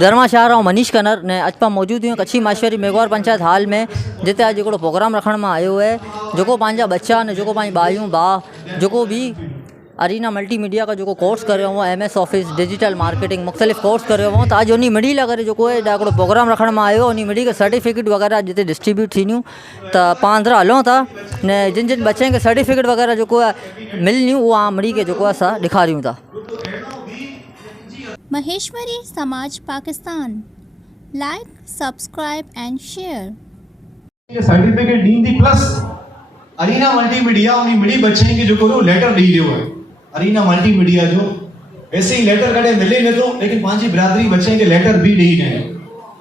धर्माशाह और मनीष कनर ने अज पाण मौजूद हुई कच्छी माशवरी मेघवार पंचायत हाल में, जिते आज जो प्रोग्राम रखण में आयो है, जो पंहिंजा बच्चा ने जो बायूं भाउ जो भी अरीना मल्टीमीडिया का जो कोर्स करियो हुआ, MS ऑफिस डिजिटल मार्केटिंग मुख्तलिफ कोर्स करियो हुआ, तो आज उन मिड़ी ला करे जो है प्रोग्राम रखण में आयो। उन मिड़ी के सर्टिफिकेट वगैरह जिते डिस्ट्रीब्यूट थी तो पांदरा हलों था ने जिन जिन बच्चों के सर्टिफिकेट वगैरह जो मिलनियूं वो मिड़ी के जो असां ॾेखारियूं था। महेश्वरी समाज Pakistan, like subscribe and share. Certificate दी प्लस अरीना मल्टीमीडिया उन मिड़ी बच्चे के जो लेटर दी रहा है। अरीना मल्टीमीडिया जो ऐसे ही लेटर कड़े मिले न तो, लेकिन पांची बिरादरी बच्चे के लेटर भी दी है।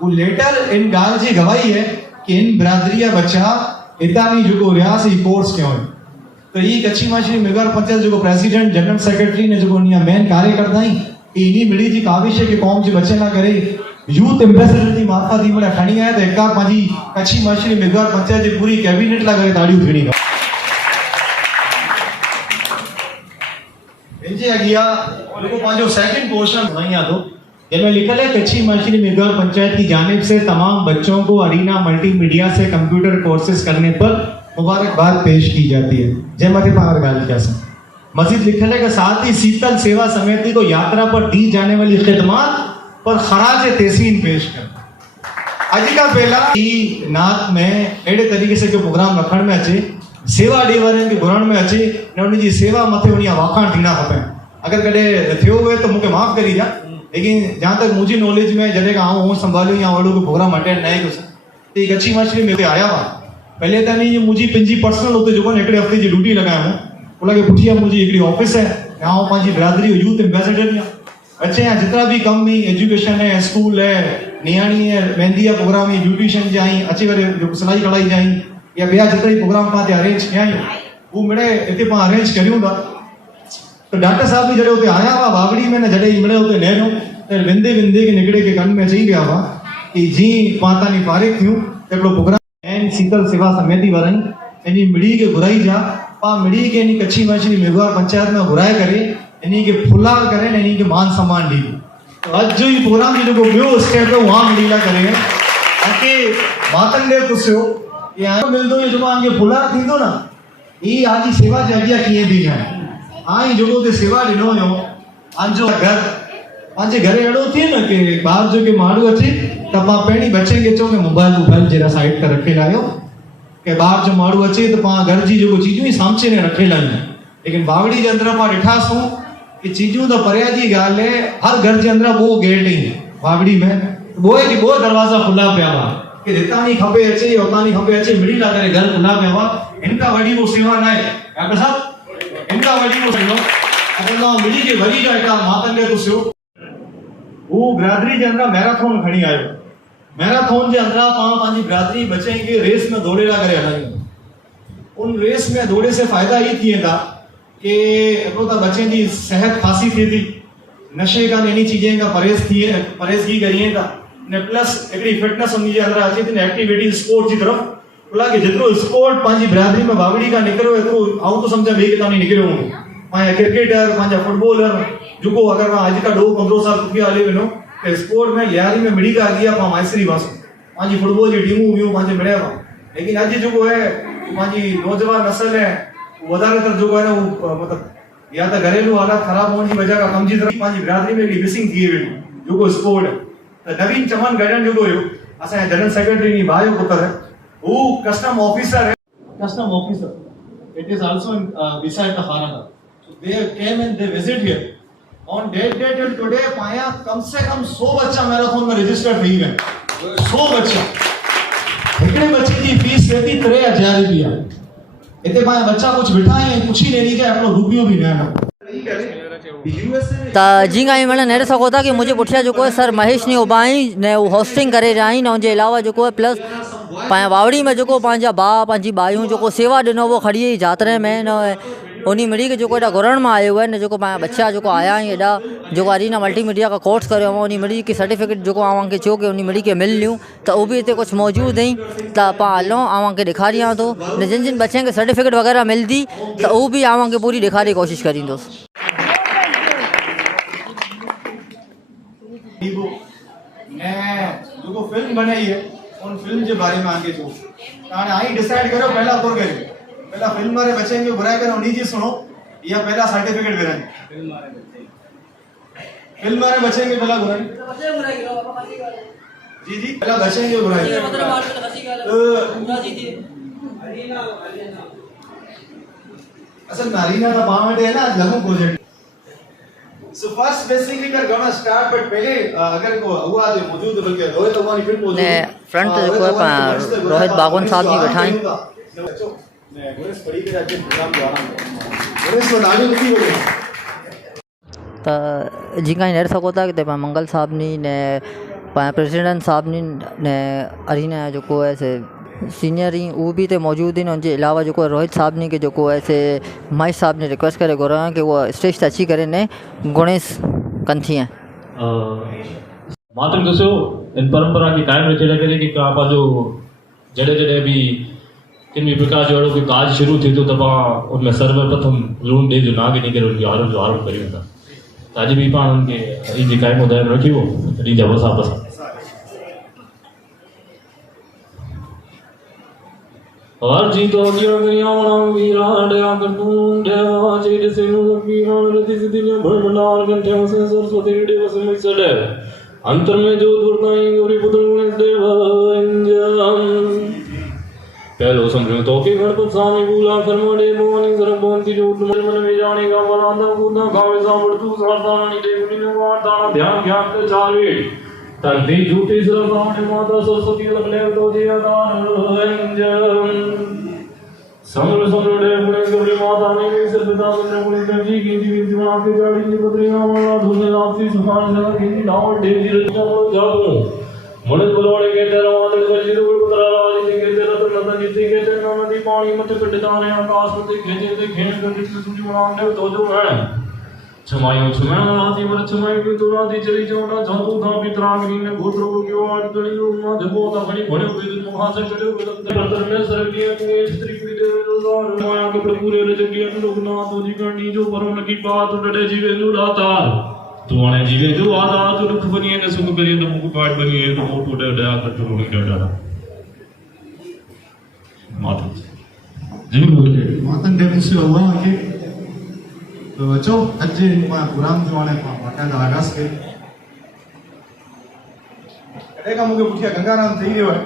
वो लेटर इन गाल की गवाही है कि इन बिरादरी बच्चा इतानी जो रियासी कोर्स क्यों है। तो ये कच्छी माशरी मेघवार पंचायत जो प्रेसिडेंट जनरल सेक्रेटरी ने जो मेन कार्यकर्ता ही इन्हीं मिड़ी जी काविश है कि कौम के बच्चे ना करे यूथ एम्बेसडर की मार्फत ही बड़ा खड़ी आए तो एक पांची कच्छी माशरी मेघवार पंचायत की पूरी कैबिनेट ला करे ताड़ियों थीणी इनजे अगिया देखो पांचो सेकंड क्वेश्चन वहीं आ दो जिसमें लिखल है कच्छी माशरी मेघवार पंचायत की जानिब से तमाम बच्चों को अरीना मल्टीमीडिया से कंप्यूटर कोर्सेज करने पर मुबारकबाद पेश की जाती है। जय माते पावर गाल क्या मजीद लिखल है कि साथ ही शीतल सेवा समिति को यात्रा पर दी जाने वाली खिदमत पर खराज तहसीन पेश कर। अज का पहला नात में अड़े तरीके से प्रोग्राम रखण में अचे, सेवा ॾे वारनि खे घुरण में अचे न उनजी सेवा मथे उन वाखाण थींदा खपनि। अगर कॾहिं थियो हुए तो मूंखे माफ़ करी जा, लेकिन जहाँ तक मुझी नॉलेज में जॾहिं खां आऊं संभालियो या वॾो प्रोग्राम अटेंड न कयो तो कच्छी माशरी में आया हुआ। पहले तो नहीं मुझी पंहिंजी पर्सनल उते जो हिकिड़े हफ़्ते जी ड्यूटी लॻाया उनके पुठिया मुझी हिकिड़ी ऑफिस है, यहाँ पांची बिरादरी यूथ एम्बेसडर या बच्चे यहाँ जितना भी कम ही एजुकेशन है, स्कूल है, नियाणी है, मेहंदी या प्रोग्राम ही ब्यूटिशियन जाई अची करे सिलाई कढ़ाई जाई या बिया जितना ही प्रोग्राम पाते अरेंज किया वो मिले इतने पा अरेंज करियूं था। तो डॉक्टर साहब भी जड़े उते आया हुआ बावड़ी में न जड़े मिले उते नहरों तो विंदे विंदे के निकड़े के कन में चई गया हुआ कि जी पातानी फारिग थियूं तो प्रोग्राम एन शीतल सेवा समिति वारनि इन मिड़ी के घुराई जा पा मिड़ी के इन कच्छी माशरी मेघवार पंचायत में घुराए करे इन्हीं के फुलार करें इन्हीं के मान सम्मान दी। तो आज जो ये प्रोग्राम की जो बियो स्टेप है वहाँ मिड़ी ला करें ताकि मातन दे कुछ हो ये आयो मिलदो ये जो आगे फुलार थींदो ना ये आज ही सेवा जे अगिया किए दी है आई जो ते सेवा दिनो हो आज जो घर आज घरे एड़ो थी ना कि बाहर जो के माड़ू अचे तब पा पेणी बच्चे के चो के मोबाइल जरा साइड पर रखे लायो के बाहर जो माड़ू अचे तो पा घर जी जो चीजूं ही सामचे ने रखे लायूं। लेकिन बावड़ी के अंदर पा ॾिठा सूं कि चीजूं तो परिया जी गाल है, हर घर के अंदर वो गेट ही है बावड़ी में वो है कि वो दरवाजा खुला पिया हुआ कि जितना नहीं खपे अचे उतना नहीं खपे अचे मिड़ी ला करे घर खुला पिया हुआ। इनका वड़ी वो सेवा ना है डॉक्टर साहब, इनका वड़ी वो सेवा अगर ना मिड़ी के वड़ी का एका मातन दे कुछ वो बिरादरी के अंदर मैराथन खड़ी आयो। मैराथन के अंदर पांची बिरादरी बच्चे के रेस में दौड़े ला करे हलायूं। उन रेस में दौड़े से फायदा ये थिए था कि बच्चे की सेहत खासी थी थी, नशे का इन्हीं चीजें का परहेजगी करिए था ने प्लस एक फिटनेस उनके अंदर अचे थी एक्टिविटी स्पोर्ट की तरफ बोला कि जितो स्पोर्ट पांची बिरादरी में बावड़ी का निकलो एतो आऊं तो समझा वे के निकलो हूं पांचा क्रिकेटर पांचा फुटबॉलर जो अगर आज का 2-15 साल पुठिया हले वनो तो स्पोर्ट में लियारी में मिड़ी का गया पा माइसरी वास पांची फुटबॉल की टीमूं भी पांचे मिले वा। लेकिन आज जो है पांची नौजवान नस्ल है वधारेतर जो है ना वो मतलब या तो घरेलू हालात खराब होने की वजह का कम जी तरह पांची बिरादरी में मिसिंग थी वेठी जो स्पोर्ट है। तो नवीन चमन गडन जो हो असा जनरल सेक्रेटरी नी भाई पुत्र है वो कस्टम ऑफिसर है, custom officer it is also beside the Farana. So they came and they visit here on that day till today पाया कम से कम 100 बच्चा मैराथन में रजिस्टर थी गए 100 बच्चा। एकड़े बच्चे की फीस रहती 3000 रुपया इतने पाया बच्चा कुछ बिठाए कुछ ही नहीं के अपनो रुपयो भी ना तो जी मैंने नेड़े सको था कि मुझे पुठिया जो है सर महेश ने उबाई ने वो होस्टिंग करे रही न उनके अलावा जो है प्लस पाया बावड़ी में जो पांजा भाउ पांजी बायूं जो सेवा दिनो वो खड़ी ही जातरे में न उन्हीं मिड़ी के जो एडा घुरण में आयो है न जो पाया बच्चा जो आया ही एडा जो अरीना मल्टीमीडिया का कोर्स करो उन्हीं मिड़ी की सर्टिफिकेट जो आवां चो कि उन्हीं मिड़ी के मिल लियूं तो वो भी इतने कुछ मौजूद ही तो पा हलो आवां के ॾेखारियां तो जिन जिन बच्चे के सर्टिफिकेट वगैरह मिलती तो वो भी आवां के पूरी ॾेखारे कोशिश करींदुसि। को ने जो फिल्म बनाई है उन फिल्म के बारे में आगे जो ताने आई डिसाइड करो पहला कोर करो पहला फिल्म मारे बच्चे के बुराई करो नीचे सुनो या पहला सर्टिफिकेट देना फिल्म मारे बच्चे के पहला बुराई जी जी पहला बच्चे के बुराई असल नारीना का पावट है ना लघु project So first basically we are gonna start but पहले अगर को हुआ तो मौजूद बल्कि रोहित अगवानी फिल्म मौजूद ने फ्रंट जो है रोहित बागवान साहब जी बैठा हैं ने गोरेस पड़ी के राज्य प्रोग्राम द्वारा गोरेस को नाली नहीं बोले त जिंगा नेर सको था कि मंगल साहब ने प्रेसिडेंट साहब ने अरीना जो को ऐसे सीनियर ही वो भी थे मौजूद हैं उनके अलावा जो को रोहित साहब ने के जो को ऐसे महेश साहब ने रिक्वेस्ट करे गो रहा कि वो स्टेज ते अची करे ने गणेश कंथी हैं मात्र दसो इन परंपरा की कायम रखे करे कि आप जो जड़े जड़े भी किन भी प्रकार जो कोई काज शुरू थी तो तबा उनमें सर्वप्रथम लून दे जो नागे नहीं करे उनकी आरोप करी था ताजी भी पान उनके ई जी कायम उदाहरण रखी वो री जब साहब और जी तो दिया गया मना वीरा डया कर दूं देवा जी से नु वीरा रति सिद्धि में भरमनार घंटे से सरस्वती देव से मिसड़े अंतर में जो दुर्गाई गौरी पुत्र गणेश देव अंजन पहलो समझो तो के गणपत स्वामी बुला कर्मडे मोहनी सरबंती जो मन में जाने का बलांदा गुना गावे सावड़ तू सारदानी देवनी ने वारदाना ध्यान ज्ञान के चारवे तंदी झूठी सरबाण माता सरस्वती लगले तो दिया दान अंजन समर समर गुणे गौरी माता ने सिर पिता ने गुणे जी की जी दीवान के गाड़ी की बद्रियां वाला धुने आपसी सुखान जगह की नाव देवी रचना जाऊं मन बुलाने के तेरा वादे बलजी तो पुत्र राज जी के तेरा तो लता जी के तेरा नदी पानी मत कटदाने आकाश में खेजे से खेल कर तुझे बनाने तो जो है छमायो छमायो आदि वर छमायो की दुरादी चली जोड़ा झातू था पितराग्नि ने गोत्रो को आठ गणी मा जबो था गणी भणे वेद मुहा से चढ़े बर्तन में सरगिए कुए स्त्री की दे जोर माया के प्रभुरे रजगिए लोकनाथ तो जी गणी जो परम की बात डडे जीवे जो दातार तो आने जीवे जो आधार तो दुख बनिए ने सुख करिए तो मुख पाट बनिए तो मोटो डडा कर तो मुख डडा माता जी बोले मातन दे मुझसे हुआ कि तो बच्चों आज प्रोग्राम जो आने बाकायदा आगाज के कड़े का मुझे पूछिया गंगाराम सही है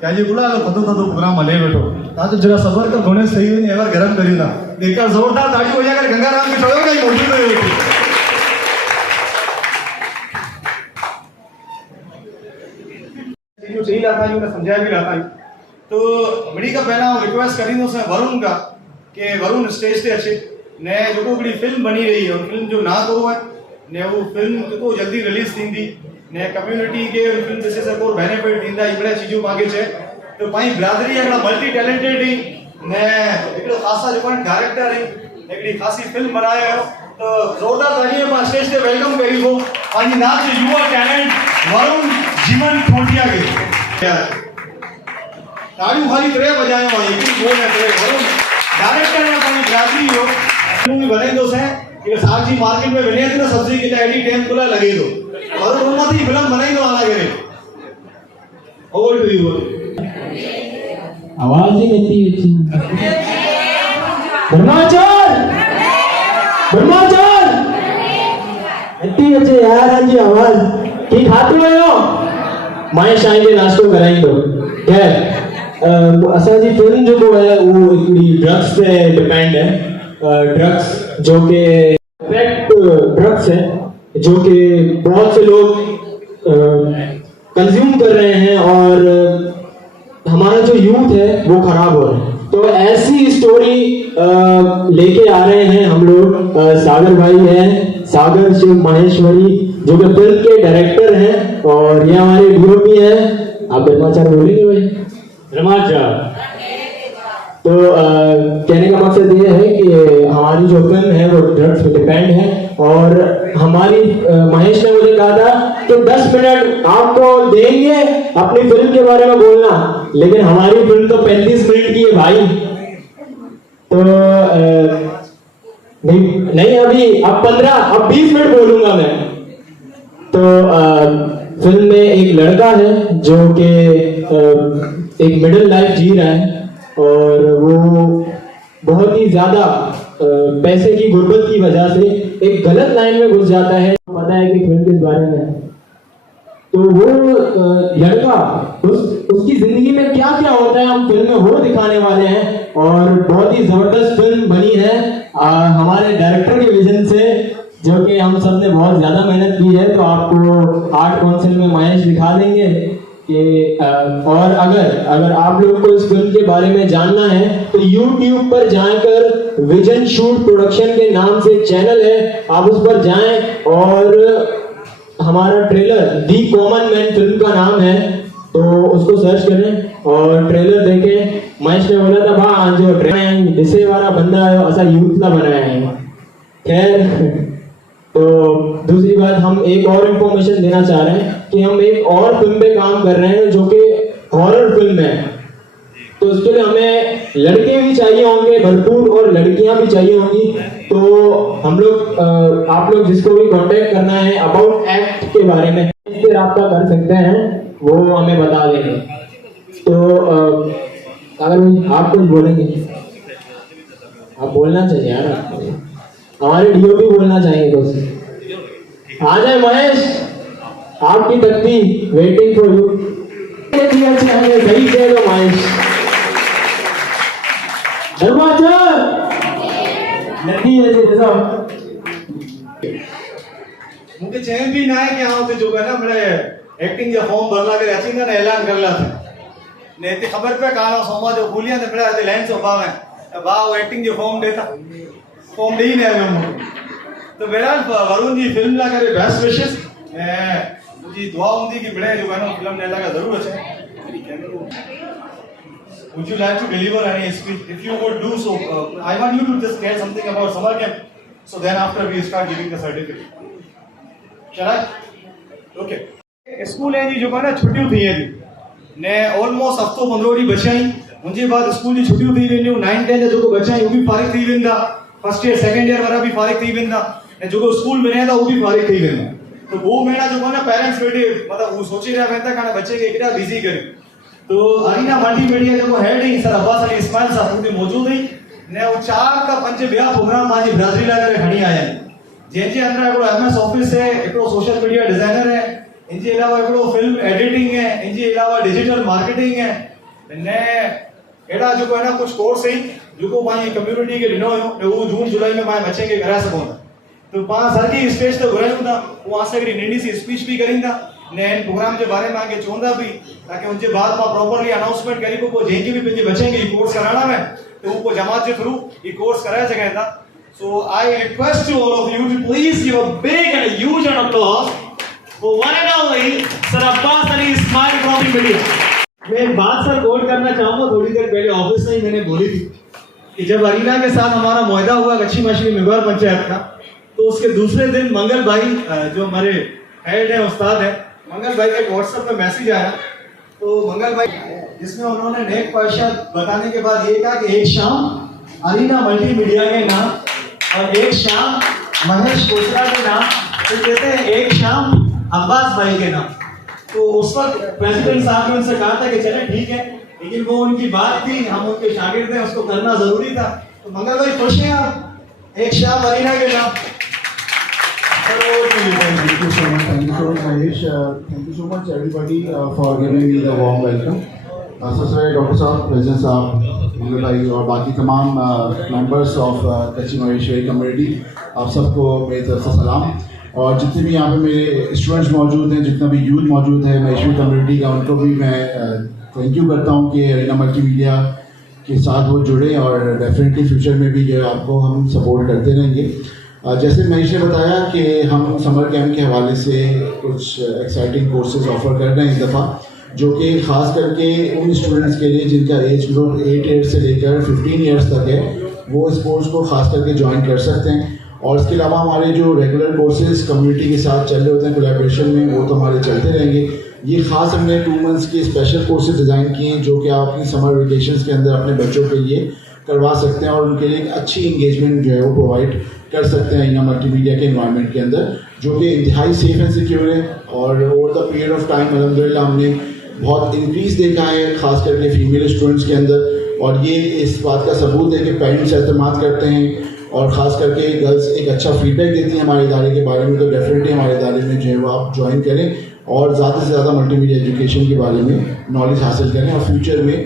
क्या ये बुला लो थतो थतो प्रोग्राम मले बैठो ता तो जरा सबर कर गणेश सही है एवर गरम करी ना देखकर जोरदार ताड़ी हो जाकर गंगाराम की छोड़ो नहीं मौजूद है जो सही लाता है मैं समझाया भी लाता है तो बड़ी का पहला रिक्वेस्ट करी तो वरुण का कि वरुण स्टेज पे अच्छे ने जो बड़ी फिल्म बनी रही है और फिल्म जो ना करो है ने वो फिल्म जो जल्दी रिलीज थी ने कम्युनिटी के फिल्म जैसे सको बेनिफिट दींदा इबड़ा चीजों मांगे छे तो पाई बिरादरी एकड़ा मल्टी टैलेंटेड ही ने एकड़ो खासा जो डायरेक्टर है एकड़ी खासी फिल्म बनाया है तो जोरदार तालियां में स्टेज पे वेलकम करी को पानी नाच युवा टैलेंट वरुण जीवन ठोटिया के ताड़ी खाली करे बजाए भाई एक बोल है करे वरुण डायरेक्टर ने पानी बिरादरी हो भी बने दो से कि साग जी मार्केट में बने थे ना सब्जी के लिए एडी टाइम खुला लगे दो और उन्होंने ही फिल्म बनाई दो आना करे ओवर टू यू आवाज ही नहीं थी ब्रह्माचार ब्रह्माचार इतनी अच्छे यार आज आवाज ठीक हाथ में हो माए शाही के नाश्तो कराई दो खैर असा जी फिल्म जो को है वो इकड़ी ड्रग्स पे डिपेंड है ड्रग्स जो कि इफेक्ट ड्रग्स है जो कि बहुत से लोग कंज्यूम कर रहे हैं और हमारा जो यूथ है वो खराब हो रहा है तो ऐसी स्टोरी लेके आ रहे हैं हम लोग सागर भाई हैं सागर शिव माहेश्वरी जो कि फिल्म के डायरेक्टर हैं और ये हमारे डीओपी हैं आप ब्रह्माचार बोलेंगे भाई ब्रह्माचार तो कहने का मकसद ये है कि हमारी जो फिल्म है वो ड्रग्स पे डिपेंड है और हमारी महेश ने मुझे कहा था कि 10 मिनट आपको देंगे अपनी फिल्म के बारे में बोलना लेकिन हमारी फिल्म तो 35 मिनट की है भाई तो नहीं अभी अब 15 अब 20 मिनट बोलूंगा मैं तो फिल्म में एक लड़का है जो कि एक मिडिल लाइफ जी रहा है और वो बहुत ही ज्यादा पैसे की गुर्बत की वजह से एक गलत लाइन में घुस जाता है। पता है कि फिल्म किस बारे में है। तो वो लड़का उसकी जिंदगी में क्या क्या होता है हम फिल्म में वो दिखाने वाले हैं और बहुत ही जबरदस्त फिल्म बनी है हमारे डायरेक्टर के विजन से, जो कि हम सब ने बहुत ज्यादा मेहनत की है। तो आपको आर्ट काउंसिल में महेश दिखा देंगे कि और अगर आप लोगों को इस फिल्म के बारे में जानना है तो YouTube पर जाकर विजन शूट प्रोडक्शन के नाम से चैनल है, आप उस पर जाएं और हमारा trailer the common man film का नाम है, तो उसको सर्च करें और ट्रेलर देखें। महेश ने बोला था भाई जो ट्रेलर दिसे वाला बंदा है ऐसा यूथ ला बनाया है। खैर, तो दूसरी बात हम एक और इन्फॉर्मेशन देना चाह रहे हैं कि हम एक और फिल्म पे काम कर रहे हैं जो कि हॉरर फिल्म है। तो उसके लिए हमें लड़के भी चाहिए होंगे भरपूर और लड़कियां भी चाहिए होंगी। तो हम लोग आप लोग जिसको भी कांटेक्ट करना है अबाउट एक्ट के बारे में इससे रब्ता कर सकते हैं, वो हमें बता देंगे। तो अगर आप कुछ बोलेंगे, आप बोलना चाहिए यार, हमारे डीओपी बोलना चाहिए कुछ। आ जाए महेश, आपकी तख्ती वेटिंग फॉर यू। सही कह दो महेश। दरवाजा नदी है जैसा मुझे चैन भी ना है कि हाँ जो है ना मेरे एक्टिंग जो फॉर्म भरला के रचिंदा ने ऐलान करला था ने ते खबर पे कहा सोमा जो भूलिया ने बड़ा ते लाइन से बाव है बाव एक्टिंग जो फॉर्म देता फॉर्म दे ही नहीं आया। तो बहरहाल वरुण जी फिल्म ला करे बेस्ट विशेस मुझे दुआ होती कि बड़े जो है ना फिल्म ने लगा जरूर अच्छे। Would you like to deliver any speech? If you would do so, I want you to just get something about summer camp. So then after we start giving the certificate. Shall I? Okay. School है जी जो है ना छुट्टियों थी है जी ने almost हफ्तो 15 D बचाई उनके बाद स्कूल जी छुट्टियों थी वेंदी 9 10 जो को बचाई वो भी फारिग थी वेंदा फर्स्ट ईयर सेकंड ईयर वाला भी फारिग थी वेंदा ने जो को स्कूल में रहंदा वो भी फारिग थी वेंदा। तो वो महीना जो है ना पेरेंट्स वेटे मतलब वो सोची रहा वेंदा काने बच्चे के केड़ा बिजी करे। तो अरीना मल्टीमीडिया जो हेड ही सर अब्बास अली इस्माइल साहब उनके मौजूद ही ने वो 4 का 5 बिया प्रोग्राम आज ब्राजील करे खणी आया जे अंदर एकड़ो एमएस ऑफिस है, एकड़ो सोशल मीडिया डिजाइनर है, इनके अलावा एकड़ो फिल्म एडिटिंग है, इनके अलावा डिजिटल मार्केटिंग है ने एड़ा जो है ना कुछ कोर्स है जो को माई कम्युनिटी के दिनो वो जून जुलाई में माई बच्चे के करा सको। तो पांच सर की स्टेज तो घुरायूं था वो आसे करी नंढी सी स्पीच भी करिंदा ने प्रोग्राम के बारे में आगे चोंदा भी ताकि उनके बाद में प्रॉपर्ली अनाउंसमेंट करी को जेके भी पंजे बच्चे के कोर्स कराना है तो वो जमात के थ्रू ये कोर्स कराया सके था। So I request you all of you to please give a big and huge applause for one and only sir Abbas Ali Ismail from media. मैं एक बात सर कोट करना चाहूंगा, थोड़ी देर पहले ऑफिस में ही मैंने बोली थी कि जब अरीना के साथ हमारा मुआहदा हुआ कच्ची मछली मेघवार पंचायत का, तो उसके दूसरे दिन मंगल भाई जो हमारे हेड है उस्ताद है, मंगल भाई का व्हाट्सएप पे मैसेज आया। तो मंगल भाई जिसमें उन्होंने नेक ख्वाहिशात बताने के बाद ये कहा कि एक शाम अरीना मल्टीमीडिया के नाम और एक शाम महेश कोसरा के नाम, तो कहते हैं एक शाम अब्बास भाई के नाम। तो उस वक्त प्रेसिडेंट साहब ने उनसे कहा था कि चले ठीक है, लेकिन वो उनकी बात थी, हम उनके शागिर्द हैं, उसको करना जरूरी था। तो मंगल भाई खुश हैं आप, एक शाम अरीना के नाम। Thank you so much. Thank you so much, Mahesh. Thank you so much, everybody, for giving me the warm welcome. सबसे पहले डॉक्टर साहब, प्रेसिडेंट साहब, मंगल भाई और बाकी तमाम मेंबर्स ऑफ कच्ची महेश्वरी कम्युनिटी, आप सबको मेरी तरफ से सलाम। और जितने भी यहाँ पे मेरे स्टूडेंट्स मौजूद हैं, जितना भी यूथ मौजूद है महेश्वरी कम्युनिटी का, उनको भी मैं थैंक यू करता हूँ कि अरीना मल्टीमीडिया के साथ वो जुड़े और डेफिनेटली फ्यूचर में भी जो आपको हम सपोर्ट करते रहेंगे। जैसे महेश ने बताया कि हम समर कैंप के हवाले से कुछ एक्साइटिंग कोर्सेज ऑफर कर रहे हैं इस दफ़ा, जो कि ख़ास करके उन स्टूडेंट्स के लिए जिनका एज ग्रुप 8 से लेकर 15 ईयर्स तक है, वो इस कोर्स को ख़ास करके ज्वाइन कर सकते हैं। और इसके अलावा हमारे जो रेगुलर कोर्सेज कम्युनिटी के साथ चल रहे होते हैं कोलैबोरेशन में, वो तो हमारे चलते रहेंगे। ये ख़ास हमने 2 मंथ्स के स्पेशल कोर्सेज डिज़ाइन किए हैं जो कि आप अपनी समर वेकेशंस के अंदर अपने बच्चों के लिए करवा सकते हैं और उनके लिए एक अच्छी इंगेजमेंट जो है वो प्रोवाइड कर सकते हैं अरीना मल्टीमीडिया के एनवायरनमेंट के अंदर। जो कि इंतहाई सेफ एंड सिक्योर है। और over the period of time अल्हम्दुलिल्लाह हमने बहुत इंक्रीज देखा है, ख़ास करके फीमेल स्टूडेंट्स के अंदर। और ये इस बात का सबूत है कि पेरेंट्स एतमाद करते हैं और ख़ास करके गर्ल्स एक अच्छा फीडबैक देती हैं हमारे इदारे के बारे में। तो डेफिनेटली हमारे इदारे में जो है वो आप ज्वाइन करें और ज़्यादा से ज़्यादा मल्टीमीडिया एजुकेशन के बारे में नॉलेज हासिल करें और फ्यूचर में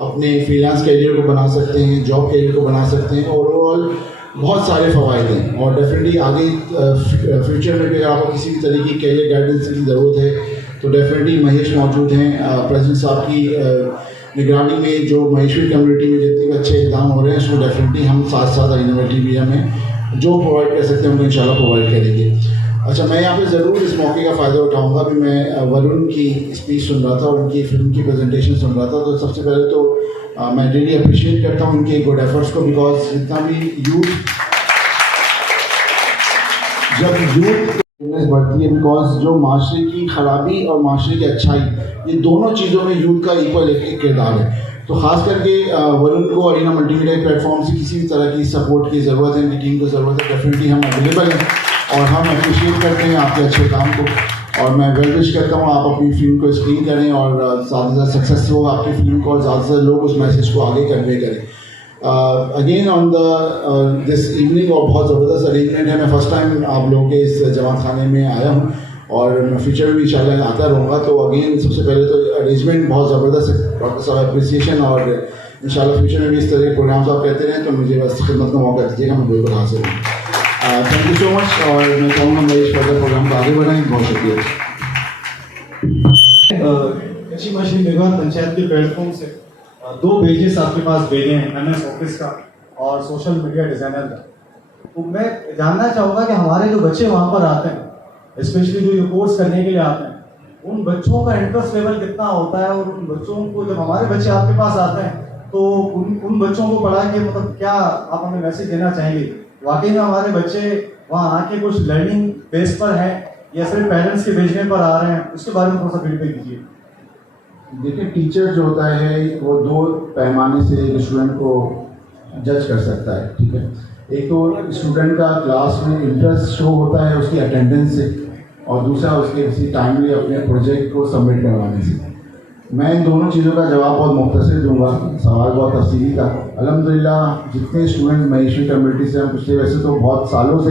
अपने फ्रीलांस कैरियर को बना सकते हैं, जॉब कैरियर को बना सकते हैं। ओवरऑल बहुत सारे फ़वाइद हैं और डेफिनेटली आगे फ्यूचर में भी अगर आपको किसी भी तरीके की कैरियर गाइडेंस की ज़रूरत है तो डेफिनेटली महेश मौजूद हैं। प्रेसिडेंट साहब की निगरानी में जो महेश्वरी कम्युनिटी में जितने भी अच्छे इक़दाम हो रहे हैं उसको डेफिनेटली हम साथ साथ अरीना मल्टीमीडिया में जो प्रोवाइड कर सकते हैं उनको इंशाल्लाह प्रोवाइड करेंगे। अच्छा, मैं यहाँ पे ज़रूर इस मौके का फ़ायदा उठाऊँगा भी। मैं वरुण की स्पीच सुन रहा था और उनकी फिल्म की प्रेजेंटेशन सुन रहा था, तो सबसे पहले तो मैं रियली अप्रिशिएट करता हूँ उनके गुड एफर्ट्स को। बिकॉज जितना भी जब यूथ बढ़ती है, बिकॉज जो माशरे की खराबी और माशरे की अच्छाई, ये दोनों चीज़ों में यूथ का इक्वल एक किरदार है। तो ख़ास करके वरुण को अरीना मल्टीमीडिया प्लेटफॉर्म से किसी भी तरह की सपोर्ट की ज़रूरत है, इनकी टीम को ज़रूरत है, डेफिनेटली हम अवेलेबल हैं और हम अप्रिशिएट करते हैं आपके अच्छे काम को। और मैं वेल विश करता हूँ आप अपनी फिल्म को स्क्रीन करें और ज़्यादा से ज़्यादा सक्सेस हो आपकी फिल्म को और ज़्यादा से ज़्यादा लोग उस मैसेज को आगे कन्वे करें। Again on the this evening और बहुत ज़बरदस्त अरेंजमेंट है। मैं फर्स्ट टाइम आप लोगों के इस जमात खाने में आया हूँ और मैं फ्यूचर में भी इंशाल्लाह आता रहूँगा। तो अगेन सबसे पहले तो अरेंजमेंट बहुत ज़बरदस्त है, डॉक्टर साहब अप्रिसिएशन, और इंशाल्लाह फ्यूचर में भी इस तरह के प्रोग्राम्स आप कहते रहें तो मुझे बस खिदमत का मौका दीजिएगा, मैं बिल्कुल हासिल हूँ। थैंक यू सो मच और मैं चाहूँगा महेश फर्दर प्रोग्राम को आगे बढ़ाएँ। बहुत शुक्रिया। कच्ची मछली मेघवार पंचायत के प्लेटफॉर्म से 2 पेजेस आपके पास भेजे हैं, एमएस ऑफिस का और सोशल मीडिया डिज़ाइनर का। तो मैं जानना चाहूँगा कि हमारे जो बच्चे वहाँ पर आते हैं, स्पेशली जो ये कोर्स करने के लिए आते हैं, उन बच्चों का इंटरेस्ट लेवल कितना होता है और उन बच्चों को जब हमारे बच्चे आपके पास आते हैं तो उन बच्चों को पढ़ा के मतलब क्या आप हमें मैसेज देना चाहेंगे? वाकई में हमारे बच्चे वहाँ आके कुछ लर्निंग बेस पर है या सिर्फ पेरेंट्स के भेजने पर आ रहे हैं? उसके बारे में थोड़ा सा फीडबैक दीजिए। देखिए, टीचर जो होता है वो 2 पैमाने से एक स्टूडेंट को जज कर सकता है, ठीक है। एक तो स्टूडेंट का क्लास में इंटरेस्ट शो होता है उसकी अटेंडेंस से, और दूसरा उसके किसी टाइमली अपने प्रोजेक्ट को सबमिट करवाने से। मैं इन दोनों चीज़ों का जवाब बहुत मुख्तसर दूंगा, सवाल बहुत तफसीली था। अल्हम्दुलिल्लाह जितने स्टूडेंट महेश्वरी कम्युनिटी से हम पिछले वैसे तो बहुत सालों से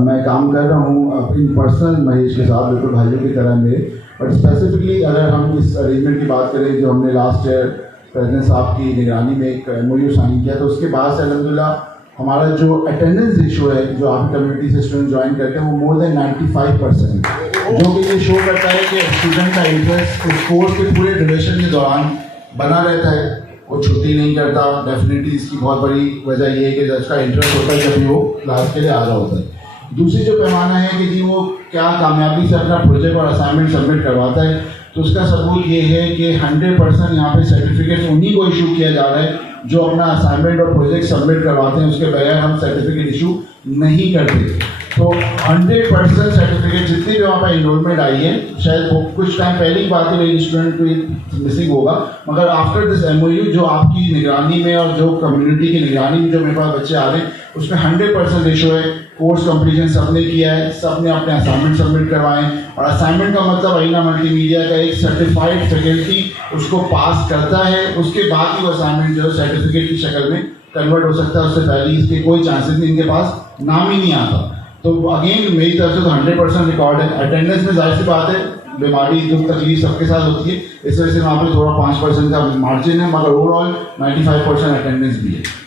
मैं काम कर रहा हूँ इन पर्सनल महेश के साथ, बिल्कुल भाइयों की तरह मेरे। बट स्पेसिफिकली अगर हम इस अरेंजमेंट की बात करें जो हमने लास्ट ईयर प्रेसिडेंट साहब की निगरानी में एक MOU साइन किया, तो उसके बाद से अल्हम्दुलिल्लाह हमारा जो अटेंडेंस रेशो है जो आपकी कम्युनिटी से स्टूडेंट ज्वाइन करते हैं वो मोर देन 95%, जो कि ये शो करता है कि स्टूडेंट का इंटरेस्ट उस कोर्स के पूरे ड्यूरेशन के दौरान बना रहता है, वो छुट्टी नहीं करता। डेफिनेटली इसकी बहुत बड़ी वजह ये है कि उसका इंटरेस्ट होता है जब वो क्लास के लिए आ रहा होता है। दूसरी जो पैमाना है कि जी वो क्या कामयाबी से अपना प्रोजेक्ट और असाइनमेंट सबमिट करवाता है, तो उसका सबूत ये है कि 100% यहाँ पे सर्टिफिकेट उन्हीं को इशू किया जा रहा है जो अपना असाइनमेंट और प्रोजेक्ट सबमिट करवाते हैं, उसके बगैर हम सर्टिफिकेट इशू नहीं करते। तो 100% सर्टिफिकेट जितनी भी वहाँ पर इनरोलमेंट आई है, शायद वो कुछ टाइम पहले की बात है, मेरी स्टूडेंट को मिसिंग होगा, मगर आफ्टर दिस MOU जो आपकी निगरानी में और जो कम्युनिटी की निगरानी में जो मेरे पास बच्चे आ रहे हैं उसमें 100% रेशो है। कोर्स कंप्लीशन सबने किया है, सबने अपने असाइनमेंट सबमिट करवाए, और असाइनमेंट का मतलब अरीना मल्टीमीडिया का एक सर्टिफाइड फैकल्टी उसको पास करता है, उसके बाद ही वो असाइनमेंट जो है सर्टिफिकेट की शक्ल में कन्वर्ट हो सकता है। उससे पहले इसके कोई चांसेस नहीं, इनके पास नाम ही नहीं आता। तो अगेन मेरी तरफ से तो 100% रिकॉर्ड है। अटेंडेंस में जाहिर सी बात है, बीमारी दुख तकलीफ सबके साथ होती है, इस वजह से वहाँ पर थोड़ा 5% का मार्जिन है, मगर ओवरऑल 95% अटेंडेंस भी है।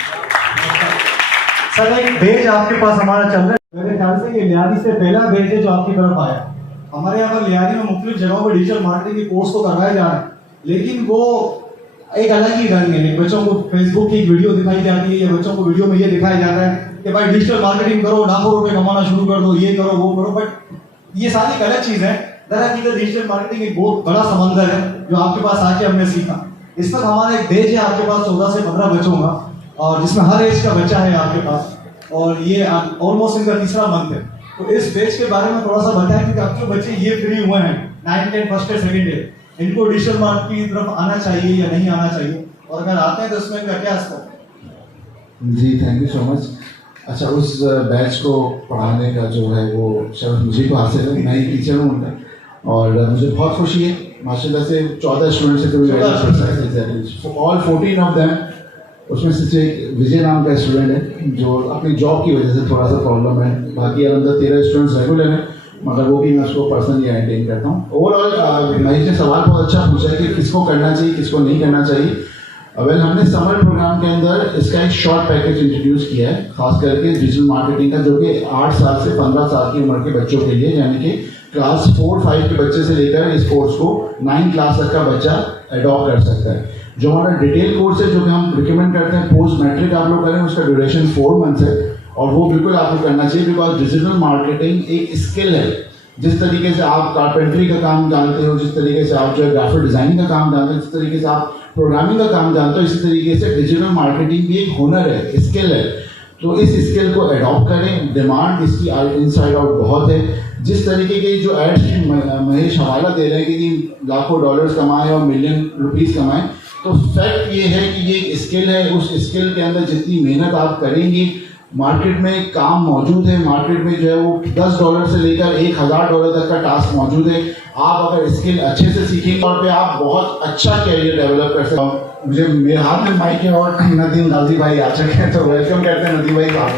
सर एक भेज आपके पास हमारा चल रहा है, मेरे ख्याल से ये लियारी से पहला भेज है जो आपकी तरफ आया। हमारे यहाँ पर लियारी में मुख्तलिफ जगहों पर डिजिटल मार्केटिंग के कोर्स तो करवाए जा रहे हैं, लेकिन वो एक अलग ही ढंग है। बच्चों को फेसबुक की एक वीडियो दिखाई जाती है या बच्चों को वीडियो में ये दिखाया जाता है कि भाई डिजिटल मार्केटिंग करो, लाखों रुपए कमाना शुरू कर दो, ये करो वो करो, बट ये सारी गलत चीज है। दरअसल डिजिटल मार्केटिंग एक बहुत बड़ा समंदर है जो आपके पास आके हमने सीखा। इस वक्त हमारा एक बैच है आपके पास 14 से 15 बच्चों का, और जिसमें हर एज का बच्चा है आपके पास, और ये ऑलमोस्ट इनका तीसरा मंथ है। तो इस बैच के बारे में थोड़ा सा बताएं, क्योंकि आपके बच्चे ये फ्री हुए हैं 9, 10 फर्स्ट ईयर सेकंड ईयर, इनको डिजिटल मार्केटिंग की तरफ आना चाहिए या नहीं आना चाहिए, और अगर आते हैं तो इसमें इनका क्या स्कोप? जी थैंक यू सो मच। अच्छा उस बैच को पढ़ाने का जो है वो शर्फ मुझे को हासिल है, मैं ही टीचर हूँ उनका, और मुझे बहुत खुशी है माशाल्लाह से 14 स्टूडेंट से कभी ऑल 14 ऑफ देम, उसमें से एक विजय नाम का स्टूडेंट है जो अपनी जॉब की वजह से थोड़ा सा प्रॉब्लम है, बाकी अंदर 13 स्टूडेंट्स रेगुलर हैं, मगर वो भी मैं उसको पर्सनली अटेंड करता हूँ। ओवरऑल महेश ने सवाल बहुत अच्छा पूछा है कि किसको करना चाहिए किसको नहीं करना चाहिए। वेल हमने समर प्रोग्राम के अंदर इसका एक शॉर्ट पैकेज इंट्रोड्यूस किया है, खास करके डिजिटल मार्केटिंग का, जो कि 8 साल से 15 साल की उम्र के बच्चों के लिए, यानी कि क्लास 4-5 के बच्चे से लेकर इस कोर्स को 9 क्लास तक का बच्चा अडॉप्ट कर सकता है। जो हमारा डिटेल कोर्स है जो कि हम रिकमेंड करते हैं पोस्ट मैट्रिक आप लोग करें, उसका ड्यूरेशन 4 मंथ्स है, और वो बिल्कुल आपको करना चाहिए बिकॉज डिजिटल मार्केटिंग एक स्किल है। जिस तरीके से आप कारपेंटरी का काम जानते हो, जिस तरीके से आप जो है ग्राफिक डिजाइनिंग का काम जानते हो, जिस तरीके से आप प्रोग्रामिंग का काम जानते हो, इसी तरीके से डिजिटल मार्केटिंग भी एक हुनर है, स्किल है। तो इस स्किल को अडॉप्ट करें, डिमांड इसकी इनसाइड आउट बहुत है। जिस तरीके के जो एड्स की महेश हवाला दे रहे हैं कि लाखों डॉलर्स कमाएं और मिलियन रुपीस कमाएं, तो फैक्ट ये है कि ये एक स्किल है। उस स्किल के अंदर जितनी मेहनत आप करेंगे, मार्केट में काम मौजूद है, मार्केट में जो है वो $10 से लेकर $1000 तक का टास्क मौजूद है। आप अगर स्किल अच्छे से सीखेंगे और पे आप बहुत अच्छा कैरियर डेवलप कर सकते हो। मुझे मेरे हाथ में माइक है और नदीम गाजी भाई आ चुके हैं, तो वेलकम करते हैं नदीम भाई साहब।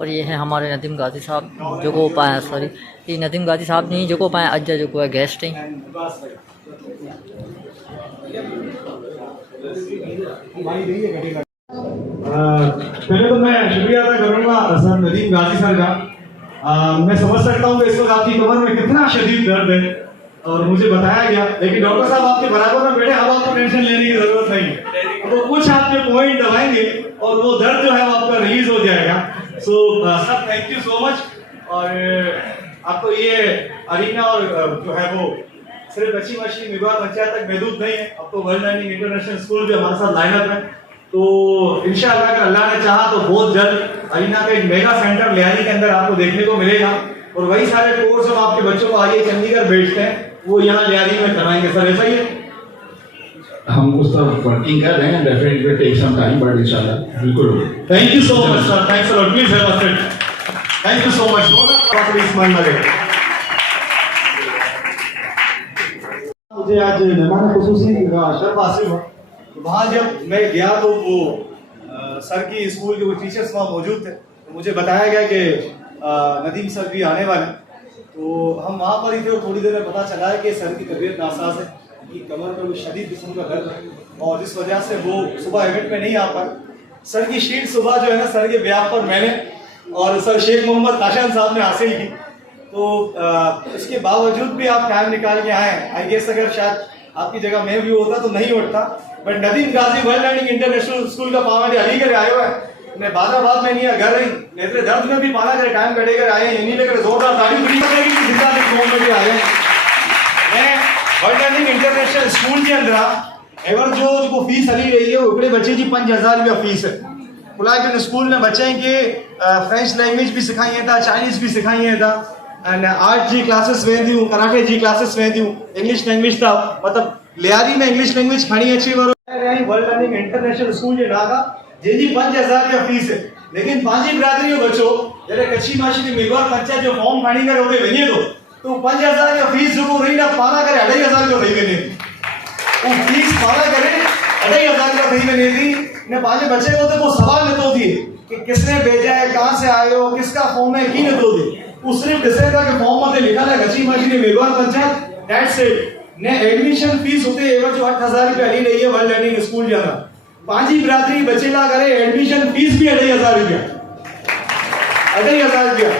और ये हैं हमारे नदीम गाजी साहब जो को पाए, सॉरी ये नदीम गाजी साहब नहीं जो को पाए अज जो को है गेस्ट हैं। पहले तो मैं शुक्रिया अदा करूंगा सर नदीम गाजी सर का। मैं समझ सकता हूँ कि इस वक्त आपकी कमर में कितना शदीद दर्द है और मुझे बताया गया, लेकिन डॉक्टर साहब आपके बराबर में बैठे, अब आपको टेंशन लेने की जरूरत नहीं है। तो कुछ आपके पॉइंट दबाएंगे और वो दर्द जो है वो आपका रिलीज हो जाएगा। So sir thank you so much. और आपको ये अरीना और जो है वो सिर्फ कच्ची मछली मेघवार पंचायत तक महदूद नहीं है, अब तो वर्ल्ड लर्निंग इंटरनेशनल स्कूल भी हमारे साथ लाइनअप है। तो इंशाअल्लाह अगर अल्लाह ने चाहा तो बहुत जल्द अरीना का एक मेगा सेंटर लियारी के अंदर आपको देखने को मिलेगा, और वही सारे कोर्स हम आपके बच्चों को आगे चंडीगढ़ भेजते हैं वो यहाँ लियारी में कराएंगे। सर ऐसा ही है? हम उस तरफ वर्किंग कर रहे हैं, definitely will take some time but इंशाल्लाह बिल्कुल। Thank you so much sir, thanks a lot, please have a seat. Thank you so much. मुझे आज मेहमान खुसूसी शर्फ हासिल हुआ, तो वहाँ जब मैं गया तो वो सर की स्कूल के वो टीचर्स वहाँ मौजूद थे, तो मुझे बताया गया कि नदीम सर भी आने वाले। तो हम वहाँ पर ही थे और थोड़ी देर में पता चला है कि सर की तबीयत नासाज है, कि कमर में वो शदीद किस्म का दर्द है और जिस वजह से वो सुबह इवेंट में नहीं आ पाए। सर की शीट सुबह जो है ना सर के ब्याह पर मैंने और सर शेख मोहम्मद काशान साहब ने हासिल की। तो इसके बावजूद भी आप टाइम निकाल के आए। आई गेस अगर शायद आपकी जगह मैं भी होता तो नहीं उठता, but Nadeem Ghazi world learning international school का पावन अलीगढ़ आए हुआ है, मैं बादाबाद में नहीं घर रही नेत्र दर्द में भी पाना करे टाइम कटेगा आए ये नहीं लेकर जोरदार ताली बुरी करेगी कि जिंदा तक फोन में भी आए। मैं वर्ल्ड लर्निंग इंटरनेशनल स्कूल के अंदर एवर जो फीस हली रही है वो हिकिड़े बच्चे की 5000 रुपया फीस है। पुलाकिन स्कूल में बच्चे के फ्रेंच लैंग्वेज भी सिखाई था, चाइनीज़ भी सिखाई था, एंड आर्ट जी क्लासेस वेंदियूं, कराटे जी क्लासेस वेंदियूं, इंग्लिश लैंग्वेज था, मतलब लियारी में इंग्लिश लैंग्वेज खणी अची वरो वर्ल्ड लर्निंग इंटरनेशनल स्कूल जे नागा जेजी 5000 रुपया फीस है। लेकिन पांजी बिरादरी जो बच्चो जरे कच्ची माशी की मेघवार पंचायत जो फॉर्म खणी करे उते वने तो 5000 रुपया फीस जो रही ना पाना करे 2500 जो थई वने, वो फीस पाना करे 2500 जो थई वने थी ने पांजे बच्चे को तो वो सवाल नतो थी कि किसने भेजा है, कहां से आए हो, किसका फॉर्म है, की नतो थी। वो सिर्फ डिसेगा कि फॉर्म में लिखा है कच्ची माशी की मेघवार पंचायत, दैट्स इट। ने एडमिशन फीस होते एवर जो 8000 रुपया ली रही है वर्ल्ड लर्निंग स्कूल जाना पांजी बिरादरी बच्चे ला करे एडमिशन फीस भी 2500 रुपया, 2500 रुपया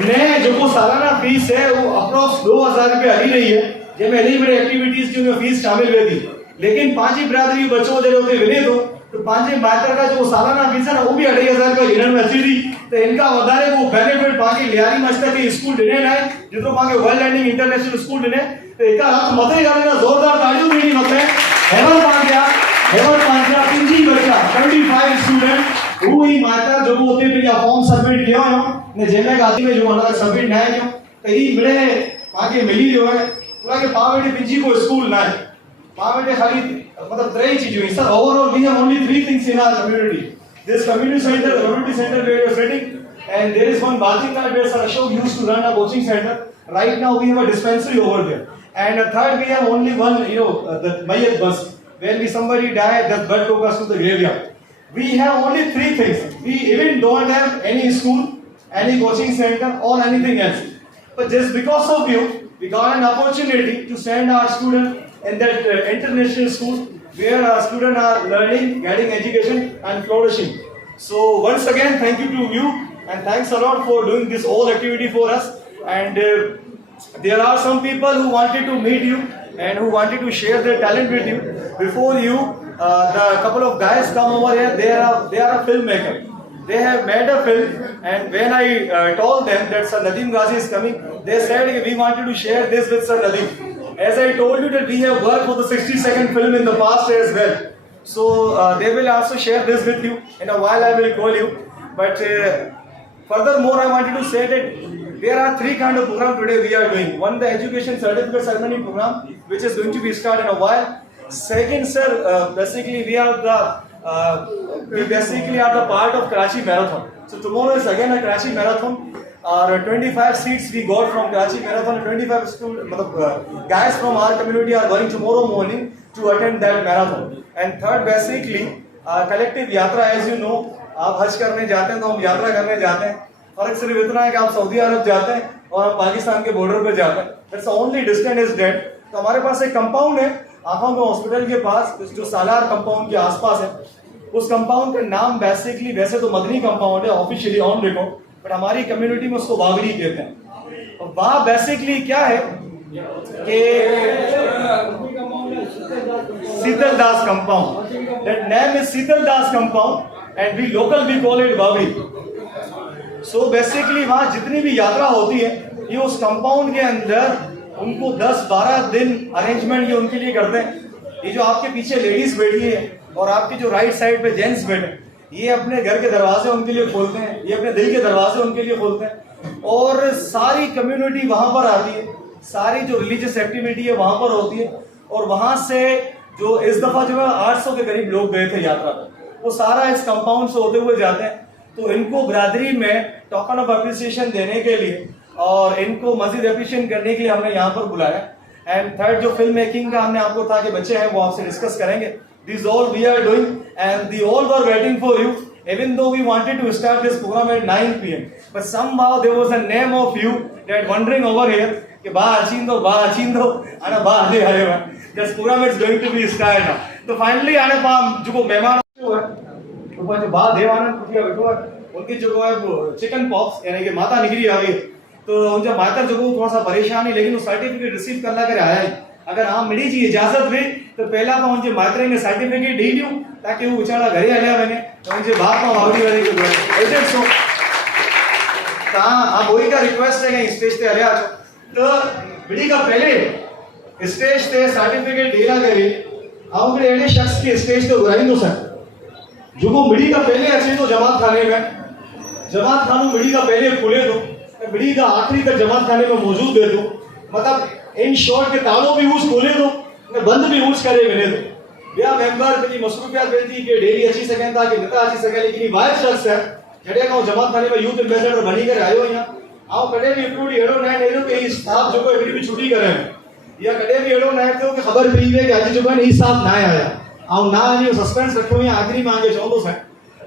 ने जो सालाना फीस है वो अप्रोक्स 2000 रुपया ली रही है, जिसमें एलिमेंट एक्टिविटीज की फीस शामिल हुई थी। लेकिन पांजी बिरादरी बच्चों जरे होते विने तो पांचे मातर का जो सालाना फीस है ना वो भी 2500 रुपया गिनन में अची थी। तो इनका वधारे वो बेनिफिट पाके लियारी मस्ता के स्कूल डिने ना जितो पाके वर्ल्ड लर्निंग इंटरनेशनल स्कूल डिने तो एका हाथ मथे गाने जोरदार तालियों मिली मते हेमल पांड्या पिंजी बच्चा 25 स्टूडेंट वो ही माता जो होते पे या फॉर्म सबमिट किया हो ने जेमे गाती में जो हमारा सबमिट ना है कहीं मिले पाके मिली जो है पूरा के पावेटी पिंजी को स्कूल ना है पावेटी खाली मतलब त्रय चीजें हैं sir. Overall we have only 3 things in our community. This community center, the community center where you are sitting, and there is one bathing mat where Sir Ashok used to run a coaching center. Right now we have a dispensary over there. And third, we have only one, the Mayat bus. When somebody died, that bus took us to the graveyard. We have only 3 things. We even don't have any school, any coaching center, or anything else. But just because of you, we got an opportunity to send our students in that international school where our students are learning, getting education, and flourishing. So once again, thank you to you, and thanks a lot for doing this whole activity for us. And there are some people who wanted to meet you and who wanted to share their talent with you. Before you, the couple of guys come over here. They are a filmmaker. They have made a film, and when I told them that Sir Nadeem Ghazi is coming, they said we wanted to share this with Sir Nadeem. As I told you that we have worked for the 60-second film in the past as well. So they will also share this with you. In a while I will call you. But furthermore, I wanted to say that there are 3 kind of program today we are doing. One, the education certificate ceremony program, which is going to be started in a while. Second, sir, basically we are the part of Karachi Marathon. So tomorrow is again a Karachi Marathon. 25 seats we got from Karachi Marathon. 25 guys from our community are going tomorrow morning to attend that marathon. And third, basically collective yatra, as you know, आप हज करने जाते हैं तो हम यात्रा करने जाते हैं. फर्क सिर्फ इतना है कि आप सऊदी अरब जाते हैं और हम पाकिस्तान के बॉर्डर पे जाते हैं. That's only distance is that. तो हमारे पास एक कंपाउंड है आंखों के हॉस्पिटल के पास, जो सालार कंपाउंड के आसपास है. उस कंपाउंड का नाम बेसिकली वैसे तो मदनी कंपाउंड है, ऑफिशियली ऑन रिकॉर्ड, बट हमारी कम्युनिटी में उसको बागड़ी कहते हैं. और वहाँ बेसिकली क्या है कि Sheetal Das compound. That name is Sheetal Das compound and we local we call it Bagdi. So basically वहाँ जितनी भी यात्रा होती है ये उस कंपाउंड के अंदर उनको 10-12 दिन अरेंजमेंट ये उनके लिए करते हैं. ये जो आपके पीछे लेडीज बैठी है और आपके जो राइट साइड पे जेंट्स बैठे, ये अपने घर के दरवाजे उनके लिए खोलते हैं, ये अपने दिल के दरवाजे उनके लिए खोलते हैं. और सारी कम्युनिटी वहाँ पर आती है, सारी जो रिलीजियस एक्टिविटी है वहाँ पर होती है. और वहाँ से जो इस दफ़ा जो है 800 के करीब लोग गए थे यात्रा पर, वो सारा इस कंपाउंड से होते हुए जाते हैं. तो इनको बिरादरी में टोकन ऑफ अप्रिसिएशन देने के लिए और इनको मजीद अप्रिशिएट करने के लिए हमने यहाँ पर बुलाया. एंड थर्ड, जो फिल्म मेकिंग का हमने आपको था कि बच्चे हैं वो आपसे डिस्कस करेंगे. This all we are doing and they all were waiting for you. Even though we wanted to start this program at 9 p.m. but somehow there was a name of you that wandering over here कि ba achindo ana ba ade आए हुए. This program is going to be started now. तो finally आने palm जो मेहमान जो है ऊपर जो बा देवानंद कुटिया बैठो है, उनकी जो है वो चिकन पॉक्स यानी कि माता निकली आ गई. तो उनका माता जो थोड़ा सा परेशान है, लेकिन वो सर्टिफिकेट रिसीव करना करे आया है. अगर आप मिली जी इजाजत हुई तो पहला तो उनके मात्रे ने सर्टिफिकेट दे दियो ताकि वो बेचारा घरे आया बने तो उनके बाप को आवड़ी वाली को ऐसे सो ता आप वही का रिक्वेस्ट है कि स्टेज पे आले आ तो बिड़ी का पहले स्टेज पे सर्टिफिकेट देला करे आओ के एडे शख्स के स्टेज पे बुलाई दो सर जो को बिड़ी का पहले अच्छे तो जमात खाने में जमात खानों बिड़ी का पहले खुले दो, बिड़ी का आखिरी तक जमात खाने में मौजूद दे दो. मतलब इन शॉर्ट के तालों भी यूज खोले दो, बंद भी यूज करे बने दो. या मेंबर की मसरूफियत बेहती कि डेली अच्छी सकें था कि नेता अच्छी सके, लेकिन ये वाइस शख्स है जड़े का जमात खाने में यूथ एम्बेसडर बनी कर आयो यहाँ आओ कदे भी इकड़ी एड़ो ना एड़ो के इस साहब जो को एड़ी भी छुट्टी करे या कदे भी एड़ो ना तो कि खबर पई है कि आज जो है ई साहब ना आया आओ ना जी सस्पेंस रखो या आखिरी मांगे चौंदो से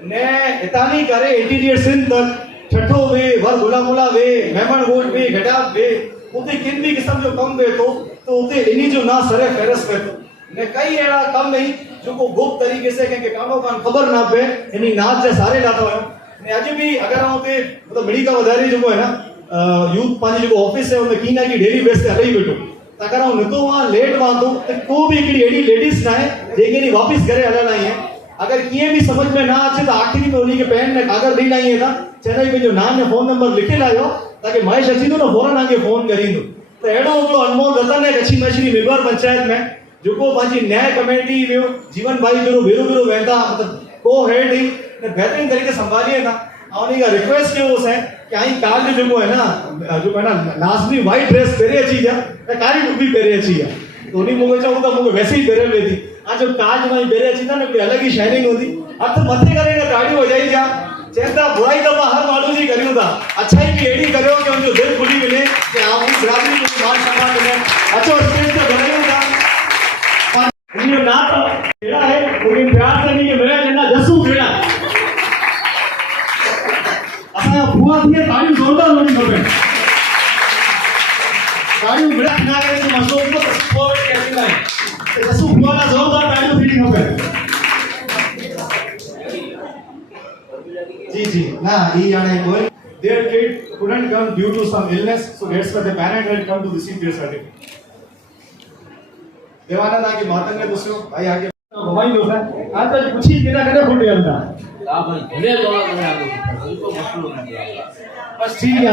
ने इतानी करे इंटीरियर सिंध तक छठो वे वर गुलामुला वे मेमन गोट वे घटाब वे उते किन भी किस्म जो कम वे तो उते इन्हीं जो ना सरे फेरस पे तो ने कई एड़ा कम नहीं जो को गुप्त तरीके से के कानो कान खबर ना पे इन्हीं नाच से सारे लातो है ने आज भी अगर होते मतलब बड़ी का वधारी जो है ना यूथ पानी जो ऑफिस है उनमें कीना की डेली बेस पे अलई बैठो अगर हम न तो वहां लेट बांधो तो को भी एकड़ी एडी लेडीज ना है लेकिन वापस घरे हला नहीं है. अगर किए भी समझ में ना आचे तो आखिरी में उन्हीं के पैन ने कागज दी नहीं है था चेन्नई में जो नाम ने फोन नंबर लिखे लायो ताकि महेश अचींदो ना फौरन आके फोन करींदो. तो एडो जो अनमोल रतन है कच्छी मछली मेघवार पंचायत में जो को पाजी न्याय कमेटी में जीवन भाई जो बेरो वेंदा मतलब को हेड ही बेहतरीन तरीके संभालिए था. उन्हीं का रिक्वेस्ट क्यों है कि आई काल जो है ना लाजमी व्हाइट ड्रेस पहरे अच्छी जा काली टोपी पहरे अच्छी जा तो उन्हीं मुझे चाहूँ तो मुझे वैसे ही पहरे लेती आ जो काज में बेरे छी ना कोई अलग ही शाइनिंग होती हथ मथे करे ने ताड़ी हो जाई जा चेता बुराई तो हर माण्हू जी करियो था अच्छाई भी एडी करियो कि उनजो दिल खुली मिले कि आप बिरादरी को मान सम्मान मिले अच्छो स्टेज पे बनायो था उन्हें ना तो तेरा है उन्हें प्यार से नहीं कि मेरा जन्ना जसू बेड़ा असा बुआ थी ताड़ी जोरदार होनी खपे ताड़ी मेरा ना करे तो मसो को कोविड कैसी नहीं जसू बुआ ना जोरदार ताड़ी फीलिंग खपे जी ना ये यानी कोई their kid couldn't come due to some illness so that's why the parent had come to receive their certificate Devanand आगे मातंग ने दूसरों भाई आगे भाई लोग हैं आज तक कुछ ही बिना करे फुट गया था हां भाई भले बोला तुम्हें आगे उनको मसलो नहीं बस ठीक है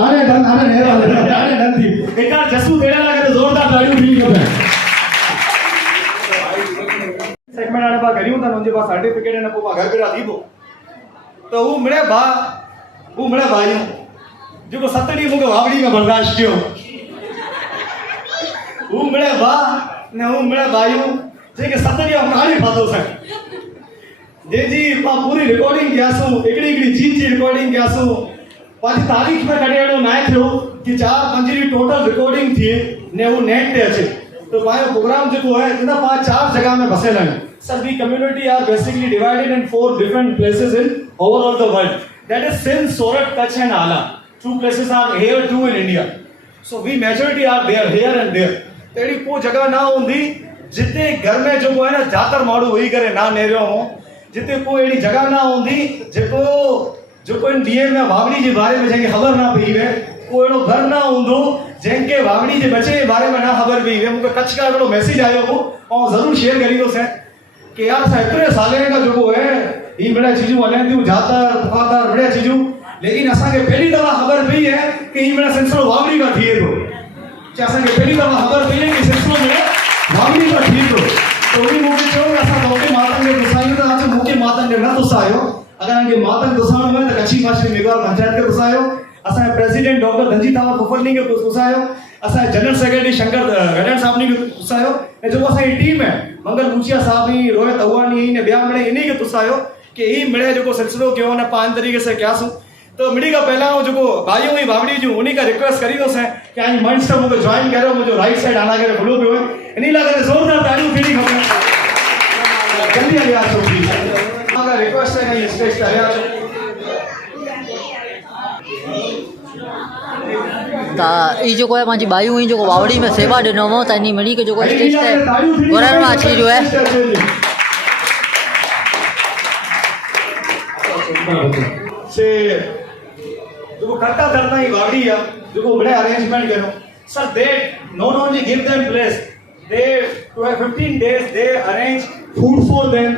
आने डन थी एक बार जसू देने लगे तो जोरदार ताली फील कर सेगमेंट आने बा करियो था मुझे पास सर्टिफिकेट है ना को घर पे दी वो तो वो मेरे भाई जो को सतड़ी मुके वावड़ी में बर्दाश्त कियो वो मेरे भाई जे के सतड़ी हम कहानी फातो से जी पा पूरी रिकॉर्डिंग कियासू एकड़ी चीज रिकॉर्डिंग कियासू पाजी तारीख में कडेड़ो ना थियो कि 4-5 री टोटल रिकॉर्डिंग थी ने वो नेट पे अचे तो पायो प्रोग्राम जो है इतना 5-4 जगह में बसेल है sir we community are basically divided in 4 different places in overall the world that is Sindh Sorath Kutch and आला 2 places are here too in India so we majority are there here and there तेरी को जगह ना होंदी जिते घर में जो है ना जातर माड़ू वही करे ना नेरियो हो जिते को एडी जगह ना होंदी जो कोई डीएम में वावड़ी जे बारे में जेके खबर ना पई वे को एडो घर ना होंदो जेके वावड़ी जे बचे के बारे में ना खबर पई वे मुके कच्छ का एडो मैसेज आयो हो और जरूर शेयर करियो से कि यार इतने साले का जो है ये बड़ा चीजू वाले थी जातर फुफातर बड़ा चीजू लेकिन असा के पहली दफा खबर पई है कि ये मेरा सिलसिलो वावड़ी का थिए तो क्या असा के पहली दफा खबर पई है कि सिलसिलो में वावड़ी का थिए तो भी मुके चो असा मोके मातन के गुसायो तो आज मोके मातन के न तुसायो अगर के मातन गुसानो है तो कच्ची मास्टर मेघवार पंचायत के तुसायो असा प्रेसिडेंट डॉक्टर धनजी थावर फुफरनी के तुसायो असा जनरल सेक्रेटरी शंकर गडन साहब ने तुसायो ने जो असा टीम है मंगल मुखिया साहब ने रोहित अवानी ने ब्याह मिले इन्हीं के तुसायो कि ई मिले जो सिलसिलो क्यों ने पान तरीके से क्या सु तो मिडी का पहला जो भाइयों ही बावड़ी जो उन्हीं का रिक्वेस्ट करी से कि आज मंच से मुझे ज्वाइन करो मुझे राइट साइड आना करे ब्लू पे इन्हीं लगा जोरदार ताली फीलिंग हो जल्दी आ गया सो प्लीज का रिक्वेस्ट है कि स्टेज पे आ ता ई जो है पांची बायू ही जो वावड़ी में सेवा दिनो हो त नी मिली के जो स्टेज पे गोरन में अच्छी जो है से जो करता धरता ही वावड़ी है जो बड़े अरेंजमेंट करो sir they not only give them place they to have 15 days they arrange food for them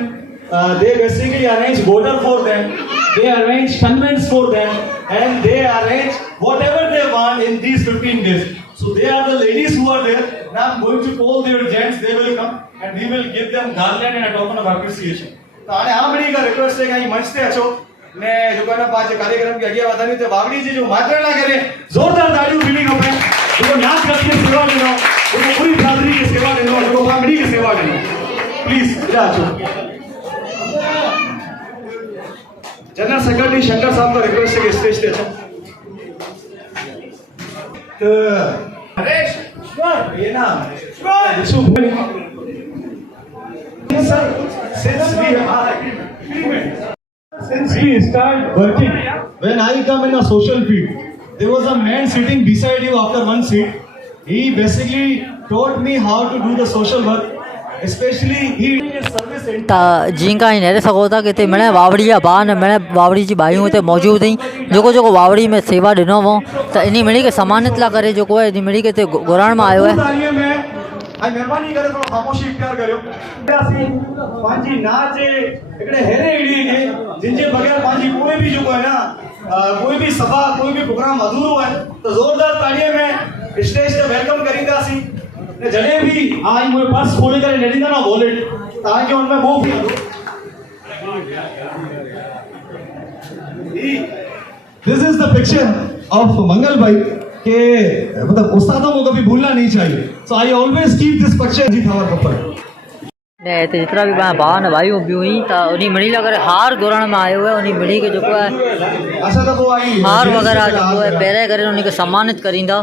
they basically arrange water for them they arrange convents for them and they arrange whatever they want in these 15 days so they are the ladies who are there now I'm going to call their gents they will come and we will give them garland and a token of appreciation तो आने आ बड़ी का request है कि मंच पे अचो ने जो कहना पांच कार्यक्रम के आगे बतानी तो बावड़ी जी जो मात्रा ना करे जोरदार तालियों फीलिंग हो पे जो नाच करके सेवा लेनो वो पूरी बिरादरी की सेवा लेनो जो बावड़ी की सेवा लेनो प्लीज इधर आचो जनरल सेक्रेटरी शंकर साहब का रिक्वेस्ट है कि स्टेज पे अच्छा तो हरेश श्वर ये नाम श्वर sir since we are since we start working when I come in a social field there was a man sitting beside you after one seat he basically taught me how to do the social work especially he did service in ता जिनका ही नहरे सको था कि मैंने वावड़ी या बा ने मैंने वावड़ी जी भाई हुए मौजूद ही जो वावड़ी में सेवा दिनो हो तो इन्हीं मिली के सम्मानित ला करे जो है इन्हीं मिली के गोराण में आयो है आई मेहरबानी करे थोड़ा खामोशी इख्तियार करियो पांजी नाच एकड़े हेरे इडी के जिनके बगैर पांजी कोई भी जो है ना कोई भी सभा कोई भी प्रोग्राम अधूरो है तो जोरदार तालियां में स्टेज पे वेलकम करींदा सी ने जने भी आई मुझे पर्स खोले करे लेडीदा ना वॉलेट ताकि उनमें वो भी this is the picture of Mangal Bhai के मतलब उस्तादों को कभी भूलना नहीं चाहिए so I always keep this picture जी थावर ऊपर ने हिते जेतिरा बि पाण भाउ न भाइयूं बि हुई त उन मिड़ी लाइ करे हार घुरण में आयो आहे। उन मिड़ी खे जेको आहे असां त पोइ आई हार वग़ैरह जेको आहे पहिरें करे उन खे सम्मानित करींदा।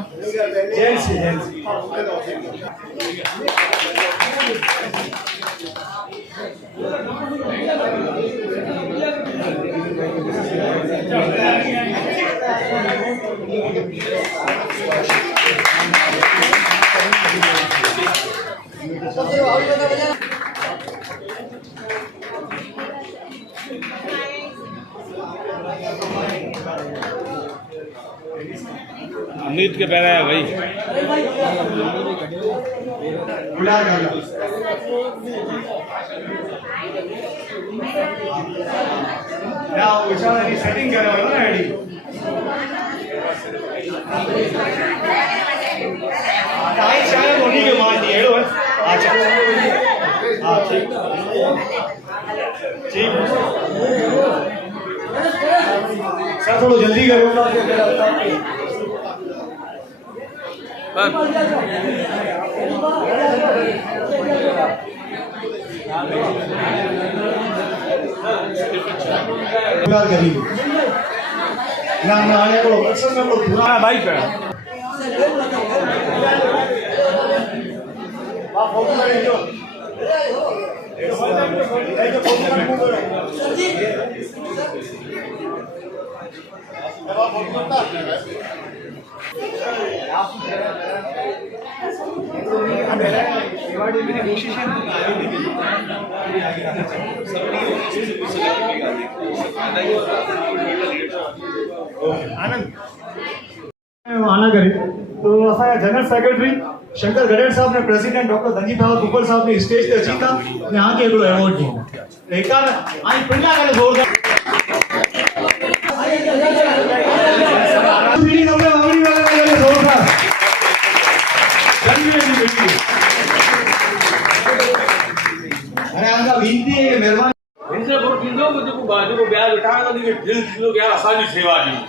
अमित के पैरा है भाई सेटिंग कर रहे हो ना आईडी आई शायद उन्हीं के मान दिए हेलो अच्छा हां ठीक ठीक सर थोड़ा जल्दी करो ना ना आने को अक्सर में लोग पूरा बाइक पे आप फोटो ले लो आनंद आना करे तो असांजा जनरल सेक्रेटरी शंकर गडेड़ साहब ने प्रेसिडेंट डॉक्टर धनजीत राव कुपर साहब ने स्टेज पे अची था यहाँ के हिकिड़ो अवॉर्ड ॾिनो एका आई पिंडा करे जोरदार पीढ़ी हमने वावड़ी वाले करे जोरदार अरे आंगा विनती है मेहरबानी इनसे बहुत थींदो कि जेको बाजू को ब्याज उठाए तो दिल थींदो कि यार असांजी सेवा ॾियूं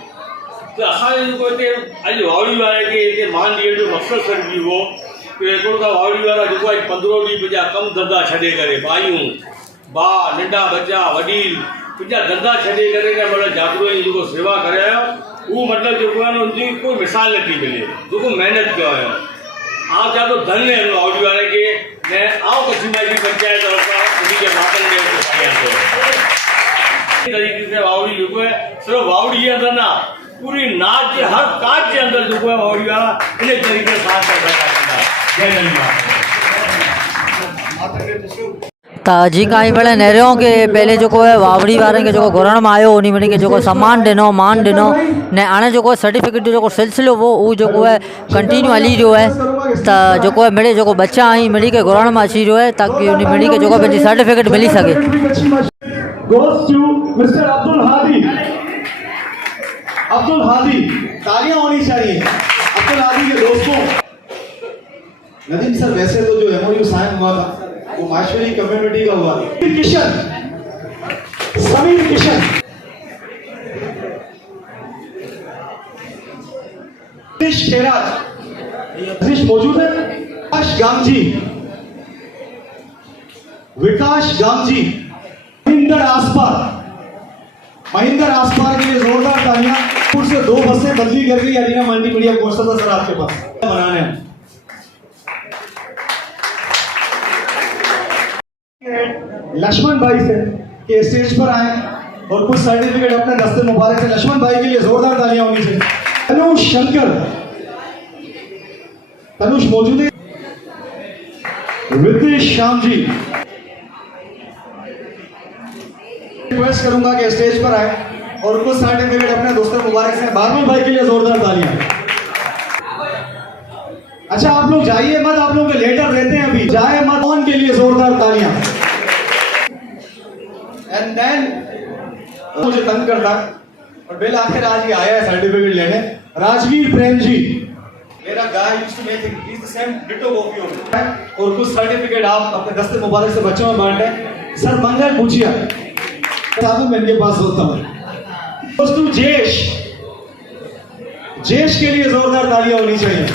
त असांजो जेको हिते अॼु वावड़ी वारे खे हिते मान ॾियण जो मक़सदु सॾिबी हो कि हिकिड़ो त वावड़ी वारा जेको आहे 15 ॾींहं पंहिंजा कमु धंधा छॾे करे भाइयूं भाउ नंढा बच्चा वॾील पंहिंजा धंधा छॾे करे मतिलबु जागरो जी जेको सेवा करे आयो उहो मतिलबु जेको आहे न उनजी कोई मिसाल नथी मिले जेको महिनत कयो आहियो आप ज़्यादा धन है वावड़ी वाले के मैं आओ कच्छी पंचायत और उन्हीं के मातन में तरीके से वावड़ी जो है सिर्फ वावड़ी के अंदर ना पूरी नाच के हर काज के अंदर जो है वावड़ी वाला इन तरीके से साथ करता है। जय धन्यवाद। त जेका आई भेण नेरियो के पहले जेको है वावड़ी वारनि खे जेको घुरण में आयो उन मिड़ी खे जेको सम्मान ॾिनो मान ॾिनो ने हाणे जेको सर्टिफिकेट जो जेको सिलसिलो हो उहो जेको है कंटिन्यू हली रहियो है त जेको है मिड़े जेको बच्चा आई मिड़ी के घुरण में अची रहियो है ताकि उन मिड़ी के जेको पंहिंजी सर्टिफिकेट मिली सके। goes to Mr. Abdul Hadi तालियां होनी चाहिए अब्दुल हादी के दोस्तों। नदीम सर वैसे तो जो एमओयू साइन हुआ था वो माशवरी कम्युनिटी का हुआ था। किशन समीर किशन शेराज मौजूद है। विकास गामजी महेंद्र आसपार के लिए जोरदार तालियां। से 2 बसें बदली कर गई अरीना मल्टीमीडिया कोर्स सर आपके पास बनाने लक्ष्मण भाई से के स्टेज पर आए और कुछ सर्टिफिकेट अपने दस्ते मुबारक से लक्ष्मण भाई के लिए जोरदार तालियां होनी चाहिए। तनुष शंकर तनुष मौजूद है। विदेश श्याम जी रिक्वेस्ट करूंगा कि स्टेज पर आए और कुछ सर्टिफिकेट अपने दोस्तों मुबारक से। बारहवीं भाई के लिए जोरदार तालियां। अच्छा आप लोग जाइए मत, आप लोग के लेटर देते हैं अभी, जाए मत। ऑन के लिए जोरदार तालियां। एंड देन मुझे तंग करता और बिल आखिर आज ही आया है सर्टिफिकेट लेने। राजवीर प्रेम जी मेरा guy used to make the same ditto copy और कुछ सर्टिफिकेट आप अपने दस्ते मुबारक से बच्चों में बांटे। सर मंगल पूछिया साहब मैं इनके पास होता हूँ। दोस्तों जेश के लिए जोरदार तालियां होनी चाहिए।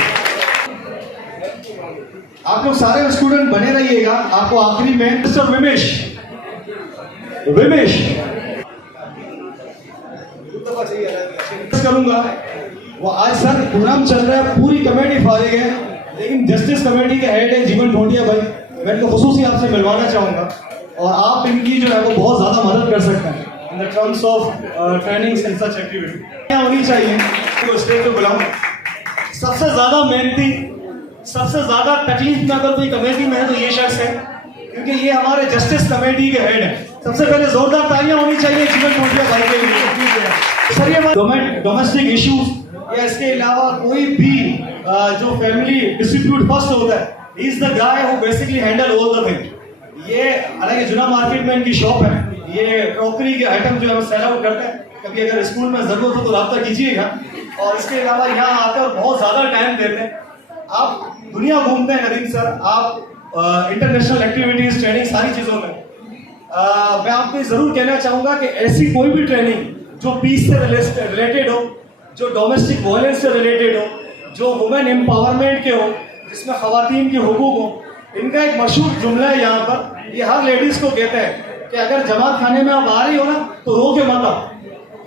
आप लोग सारे स्टूडेंट बने रहिएगा। आपको आखिरी में मिस्टर विमेश करूंगा। वो आज सर प्रोग्राम चल रहा है, पूरी कमेटी फारिग है, लेकिन जस्टिस कमेटी के हेड है जीवन ढोंडिया भाई, मैं इनको खुसूसी आपसे मिलवाना चाहूंगा और आप इनकी जो है वो बहुत ज्यादा मदद कर सकते हैं in the terms of training in such activity. क्या होनी चाहिए तो स्टेज पे बुलाऊं। सबसे ज्यादा मेहनती, सबसे ज्यादा तकलीफ में अगर कोई कमेटी में है तो ये शख्स है, क्योंकि ये हमारे जस्टिस कमेटी के हेड है। सबसे पहले जोरदार तालियां होनी चाहिए जीवन ढोंडिया भाई के लिए। सर ये डोमेस्टिक इश्यूज या इसके अलावा कोई भी जो फैमिली डिस्प्यूट फर्स्ट होता है, he is the guy who basically handle all the thing. ये हालांकि जुना मार्केट में इनकी शॉप है, ये क्रॉकरी के आइटम जो है सेल आउट करते हैं। कभी अगर स्कूल में जरूरत हो तो रब्ता कीजिएगा। और इसके अलावा यहाँ आते हैं और बहुत ज्यादा टाइम देते हैं। आप दुनिया घूमते हैं नदीम सर, आप इंटरनेशनल एक्टिविटीज ट्रेनिंग सारी चीजों में। मैं आपको जरूर कहना चाहूंगा कि ऐसी कोई भी ट्रेनिंग जो पीस से रिलेटेड हो, जो डोमेस्टिक वायलेंस से रिलेटेड हो, जो वुमेन एम्पावरमेंट के हो, जिसमें खवातीन के हुकूक हो। इनका एक मशहूर जुमला है यहाँ पर, ये हर लेडीज को कहते हैं कि अगर जमात खाने में आप आ रही हो ना तो रो के मत आओ।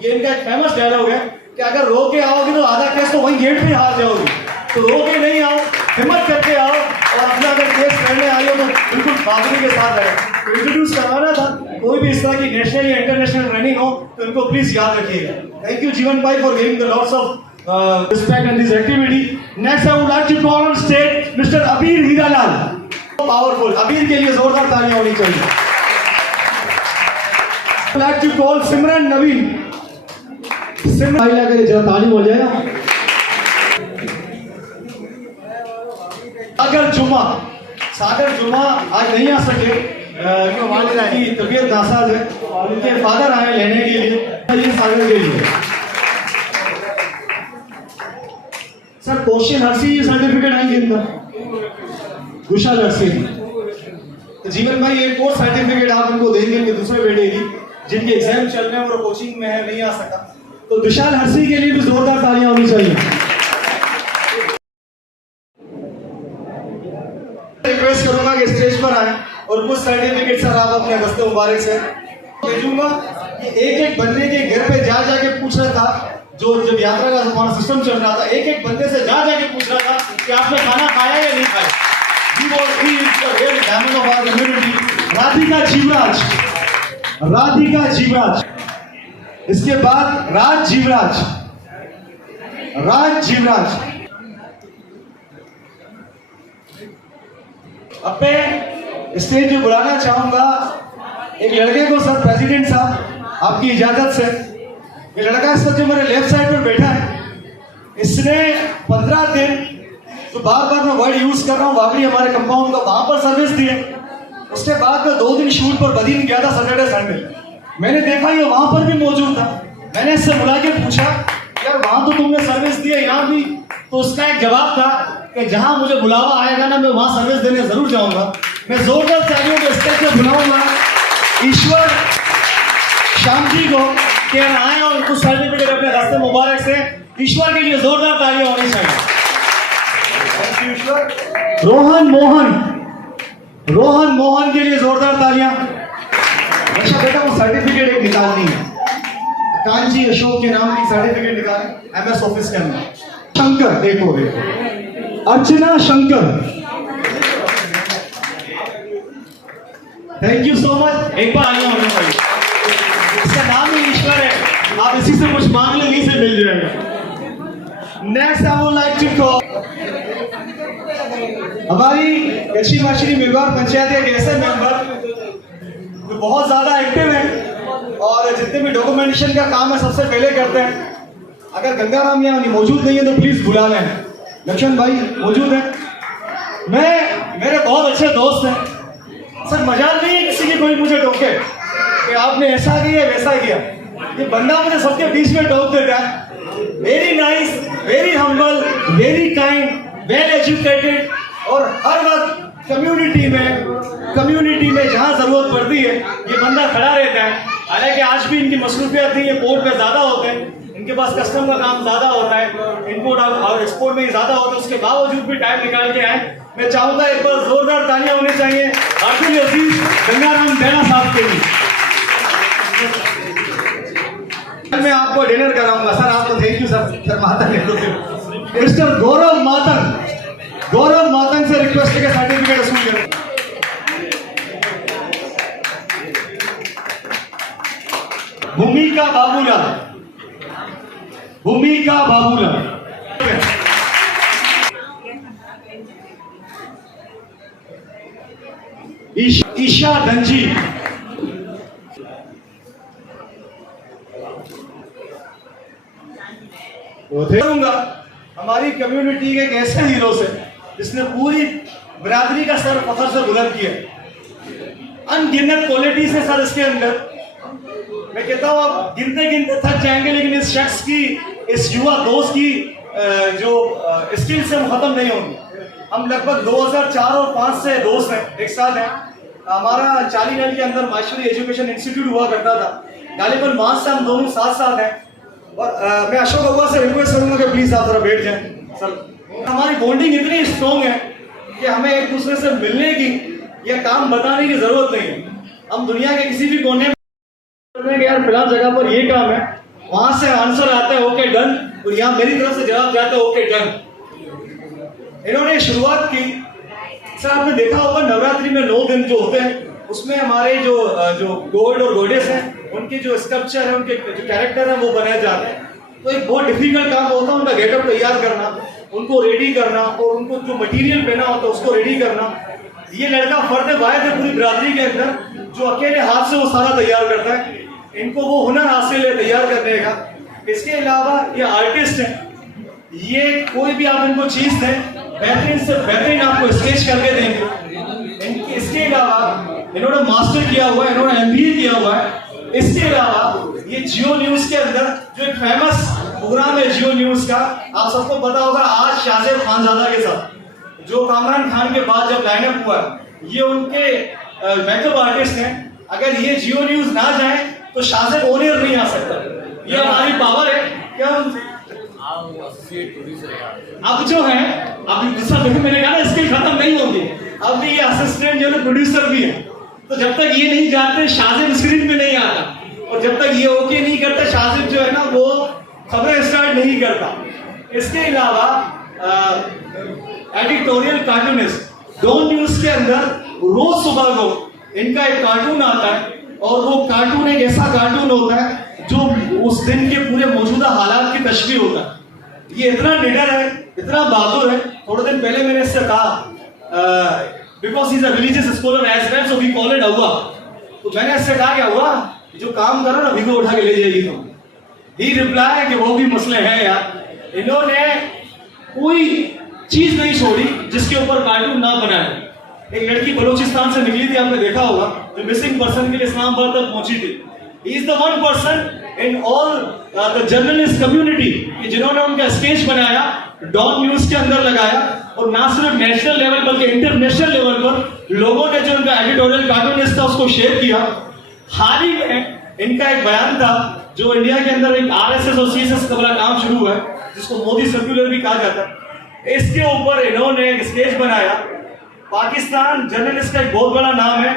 ये इनका एक फेमस डायलॉग है कि अगर रो के आओगी तो आधा केस तो वहीं गेट पे हार जाओगी, तो रो के नहीं आओ, हिम्मत करके आओ और अपना अगर केस करने आई हो तो बिल्कुल बहादुरी के साथ आए। तो इंट्रोड्यूस करवाना था, कोई भी इस तरह की नेशनल या इंटरनेशनल ट्रेनिंग हो तो इनको प्लीज याद रखिएगा। थैंक यू जीवन भाई for giving the lots of respect in this activity. Next, I would like to call on stage Mr. Abir Hiralal. Powerful. Abir के लिए जोरदार तालियां होनी चाहिए। I would like to call Simran Naveen. Simran भाई लगे जरा ताली हो जाएगा। सागर जुमा आज नहीं आ सके क्योंकि वालिदा की तबीयत नासाज है, उनके फादर आए लेने के लिए सागर के लिए। सर क्वेश्चन हर्षी सर्टिफिकेट आएंगे इनका, विशाल हर्षी। तो जीवन भाई एक और सर्टिफिकेट आप इनको देंगे इनके दूसरे बेटे की, जिनके एग्जाम चल रहे हैं और कोचिंग में है, नहीं आ सका। तो विशाल हर्षी के लिए भी जोरदार तालियां होनी चाहिए। रिक्वेस्ट करूंगा कि स्टेज पर आए और कुछ सर्टिफिकेट सर आप अपने दस्ते मुबारक से भेजूंगा। एक एक बंदे के घर पे जा जाके पूछ रहा था, जो जब यात्रा का हमारा सिस्टम चल रहा था, एक एक बंदे से जा जाके पूछ रहा था कि आपने खाना खाया या नहीं खाया। राधिका जीवराज, इसके बाद राज जीवराज। अब मैं स्टेज पे बुलाना चाहूंगा एक लड़के को। सर प्रेसिडेंट साहब आपकी इजाजत से, ये लड़का इस वक्त जो मेरे लेफ्ट साइड पर बैठा है, इसने 15 दिन, तो बार बार मैं वर्ड यूज कर रहा हूँ, वाकई हमारे कंपाउंड का वहां पर सर्विस दी है। उसके बाद मैं 2 दिन शूट पर बदीन गया था सैटरडे संडे। मैंने देखा ये वहां पर भी मौजूद था। मैंने इससे बुला के पूछा यार वहां तो तुमने सर्विस दी है, यहाँ भी? तो उसका एक जवाब था कि जहां मुझे बुलावा आएगा ना मैं वहां सर्विस देने जरूर जाऊंगा। मैं जोरदार तालियों के स्टेज पे बुलाऊंगा ईश्वर श्याम जी को कि आए और कुछ सर्टिफिकेट अपने रास्ते मुबारक से। ईश्वर के लिए जोरदार तालियां होनी चाहिए। ईश्वर। रोहन मोहन के लिए जोरदार तालियां। अच्छा बेटा वो सर्टिफिकेट एक निकालनी है, कांची अशोक के नाम की सर्टिफिकेट निकालें, MS ऑफिस के अंदर। शंकर, देखो Archana Shankar, thank you so much. एक बार आइए होने चाहिए, इसका नाम ही ईश्वर है, आप इसी से कुछ मांग लें, से मिल जाएगा। Next I would like to call हमारी कच्ची माशरी मेघवार पंचायत एक ऐसे मेंबर जो बहुत ज्यादा एक्टिव है और जितने भी डॉक्यूमेंटेशन का काम है सबसे पहले करते हैं। अगर गंगाराम यहाँ मौजूद नहीं है तो प्लीज बुला लें। लक्ष्मण भाई मौजूद है, मेरे बहुत अच्छे दोस्त हैं। सर मजाल नहीं है किसी की कोई मुझे टोके कि आपने ऐसा किया वैसा किया। ये बंदा मुझे सबके बीच में टोक देता है। Very nice, very humble, very kind, well educated और हर वक्त कम्युनिटी में जहाँ जरूरत पड़ती है ये बंदा खड़ा रहता है। हालांकि आज भी इनकी मसरूफियत नहीं है, कोर्ट पे ज्यादा होते हैं। इनके पास कस्टम का काम ज्यादा होता है, इनपोर्ट और एक्सपोर्ट में ज्यादा होता है, उसके बावजूद भी टाइम निकाल के आए। मैं चाहूंगा एक बार जोरदार तालियां होनी चाहिए अब्दुल अजीज गंगाराम बेड़ा साहब के लिए। मैं आपको डिनर कराऊंगा सर, आपको थैंक यू सर। शर्माता नहीं तो मिस्टर गौरव मातन से रिक्वेस्ट है सर्टिफिकेट वसूल करें। भूमिका बाबूलाल ईशा धनजी, हमारी कम्युनिटी के एक ऐसे हीरो से जिसने पूरी बिरादरी का सर पत्थर से बुलंद किया। अनगिनत क्वालिटीज है सर इसके अंदर। मैं कहता हूँ आप गिनते गिनते थक जाएंगे, लेकिन इस शख्स की, इस युवा दोस्त की जो स्किल्स है वो खत्म नहीं होंगी। हम लगभग 2004 और 5 से दोस्त हैं, एक साथ हैं। हमारा चालीगढ़ के अंदर माहेश्वरी एजुकेशन इंस्टीट्यूट हुआ करता था, गालिबन वहां से हम दोनों साथ हैं। और मैं अशोक अव्वल से रिक्वेस्ट करूंगा कि प्लीज आप जरा बैठ जाएं सर। हमारी बॉन्डिंग इतनी स्ट्रॉन्ग है कि हमें एक दूसरे से मिलने की या काम बताने की जरूरत नहीं है। हम दुनिया के किसी भी कोने में यार फिलहाल जगह पर ये काम है, वहां से आंसर आता है ओके डन, और यहाँ मेरी तरफ से जवाब जाता है ओके डन। इन्होंने शुरुआत की सर, आपने देखा होगा नवरात्रि में 9 दिन जो होते हैं उसमें हमारे जो गॉड और गॉडेस हैं उनके जो स्कल्पचर है, उनके जो कैरेक्टर है वो बनाए जाते हैं। तो एक बहुत डिफिकल्ट काम होता है उनका गेटअप तैयार करना, उनको रेडी करना और उनको जो मटेरियल पहना होता है उसको रेडी करना। ये लड़का फर्द वाहिद है पूरी बिरादरी के अंदर जो अकेले हाथ से वो सारा तैयार करता है। इनको वो हुनर हासिल है तैयार करने का। इसके अलावा ये आर्टिस्ट हैं, ये कोई भी आप इनको चीज दें बेहतरीन से बेहतरीन आपको स्केच करके देंगे। इसके अलावा इन्होंने मास्टर किया हुआ है, इन्होंने MBA किया हुआ है। इसके अलावा ये जियो न्यूज के अंदर जो एक फेमस प्रोग्राम है जियो न्यूज का, आप सबको पता होगा, आज शाहजेब खानजादा के साथ जो कामरान खान के बाद जब लाइनअप हुआ, ये उनके मेकअप आर्टिस्ट हैं। अगर ये जियो न्यूज ना जाए तो शाहजेब ओनियर नहीं आ सकता। ये हमारी पावर है क्या? अब जो है, अब मैंने कहा ना स्किल खत्म नहीं होगी, अब ये असिस्टेंट जो है प्रोड्यूसर भी है। तो जब तक ये नहीं जाते शाहजेब स्क्रीन पे नहीं आता, और जब तक ये ओके नहीं करता शाहजेब जो है ना वो खबरें स्टार्ट नहीं करता। इसके अलावा एडिटोरियल कार्टूनिस्ट डॉन न्यूज के अंदर रोज सुबह को इनका एक कार्टून आता है, और वो कार्टून एक ऐसा कार्टून होता है जो उस दिन के पूरे मौजूदा हालात की तशबीह होता है। ये इतना निडर है, इतना बहादुर है। थोड़े दिन पहले मैंने इससे कहा because he is a religious scholar as well, so we call it Avva. तो मैंने इससे कहा क्या हुआ, जो काम करो ना वीगो उठा के ले जाएगी तुम। ही रिप्लाई कि वो भी मसले हैं यार। इन्होंने कोई चीज नहीं छोड़ी जिसके ऊपर कार्टून ना बनाए। एक लड़की बलूचिस्तान से निकली थी, आपने देखा होगा, जो मिसिंग पर्सन के लिए इस्लामाबाद तक पहुंची थी। He is the one person in all the journalist community जिन्होंने उनका स्केच बनाया, डॉन न्यूज के अंदर लगाया, और ना सिर्फ नेशनल लेवल बल्कि इंटरनेशनल लेवल पर लोगों ने जो उनका एडिटोरियल कार्टूनिस्ट था उसको शेयर किया। हाल ही में इनका एक बयान था जो इंडिया के अंदर एक RSS और CSS का बड़ा काम शुरू हुआ है, जिसको मोदी सर्कुलर भी कहा जाता है। इसके ऊपर इन्होंने एक स्केच बनाया। पाकिस्तान जर्नलिस्ट का एक बहुत बड़ा नाम है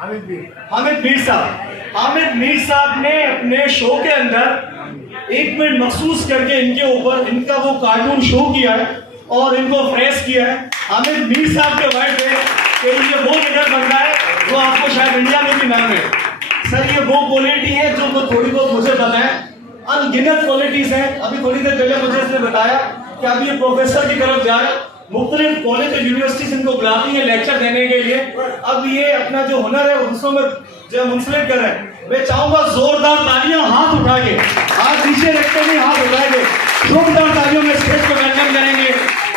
हामिद मीर साहब। हामिद मीर साहब ने अपने शो के अंदर 1 मिनट मखसूस करके इनके ऊपर इनका वो कार्टून शो किया है और इनको फ्रेश किया है। हामिद मीर साहब के वर्ड है कि ये वो लीडर बन रहा है जो आपको शायद इंडिया में भी ना मिले। सर ये वो क्वालिटी है जो थोड़ी बहुत मुझे पता है, अनगिनत क्वालिटीज हैं। अभी थोड़ी देर पहले मुझे इसने बताया कि अभी ये प्रोफेसर की तरफ जा रहे हैं, मुख्तलिफ कॉलेज और यूनिवर्सिटीज इनको बुलाती है लेक्चर देने के लिए। अब ये अपना जो हुनर है उसको में जो मुंसलिक कर रहे हैं। मैं चाहूंगा जोरदार तालियां हाथ उठा के, हाथ नीचे रखते हुए हाथ उठाएंगे, जोरदार तालियों में स्टेज को वेलकम करेंगे।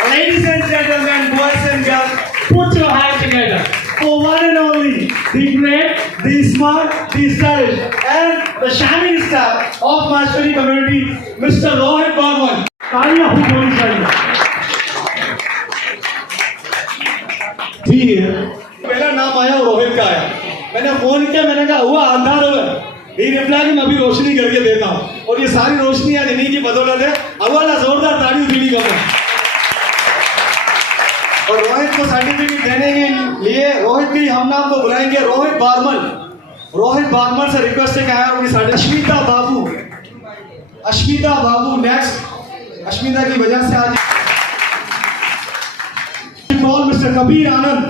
Ladies and gentlemen, boys and girls, put your hands together for one and only, the great, the smart, the stylish, and the shining star of Maheshwari community, Mr. Rohit Bhagwan. तालियां खूब होनी चाहिए। पहला नाम आया रोहित का आया। मैंने फोन किया, मैंने कहा हुआ अंधार हुआ ये रिप्लाई की मैं अभी रोशनी करके देता हूँ और ये सारी रोशनी आज इन्हीं की बदौलत है। अव्वल जोरदार ताड़ी उठनी का और रोहित को सर्टिफिकेट देने के लिए रोहित की हम नाम को बुलाएंगे। रोहित बार्मल से रिक्वेस्ट है कि आया उनकी साढ़े अश्मिता बाबू नेक्स्ट। अश्मिता की वजह से आज कॉल मिस्टर कबीर आनंद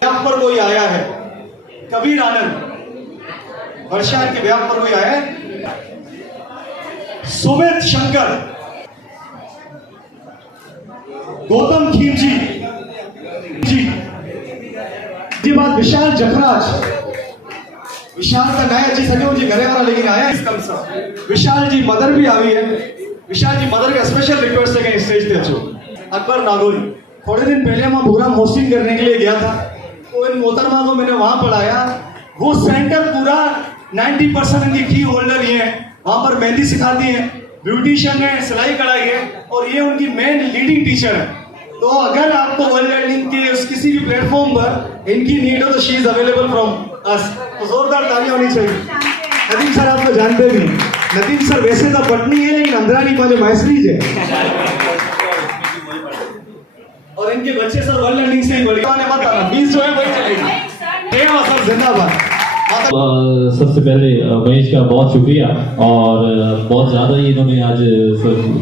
ब्याह पर कोई आया है। कबीर आनंद वर्षा के ब्याह पर कोई आया है। सुमित शंकर, गौतम खीमजी जी बात विशाल जखराज। विशाल का नया जी सके मुझे घरे वाला लेकिन आया इस कम सा। विशाल जी मदर भी आई है। विशाल जी मदर का स्पेशल रिक्वेस्ट है कि स्टेज पे अच्छो। अकबर नागौरी, थोड़े दिन पहले मैं प्रोग्राम होस्टिंग करने के लिए गया था तो इन मोहतरमा को मैंने वहां पढ़ाया। वो सेंटर पूरा 90% इनकी की होल्डर ही है। वहां पर मेहंदी सिखाती है, ब्यूटिशियन है, सिलाई कढ़ाई है और ये उनकी मेन लीडिंग टीचर है। तो अगर आपको वर्ल्ड लर्निंग के किसी भी प्लेटफॉर्म पर इनकी नीड हो तो she is available from us. तो जोरदार तालियां होनी चाहिए। नदीम सर आपको जानते भी हैं। नदीम सर वैसे तो पटनी है लेकिन अंदरानी पाजे मैसरीज है और इनके बच्चे सर वर्ल्ड लर्निंग से ही बड़ी मत आना, फीस जो है वही चलेगी। सर जिंदाबाद। सबसे पहले महेश का बहुत शुक्रिया और बहुत ज़्यादा ही इन्होंने आज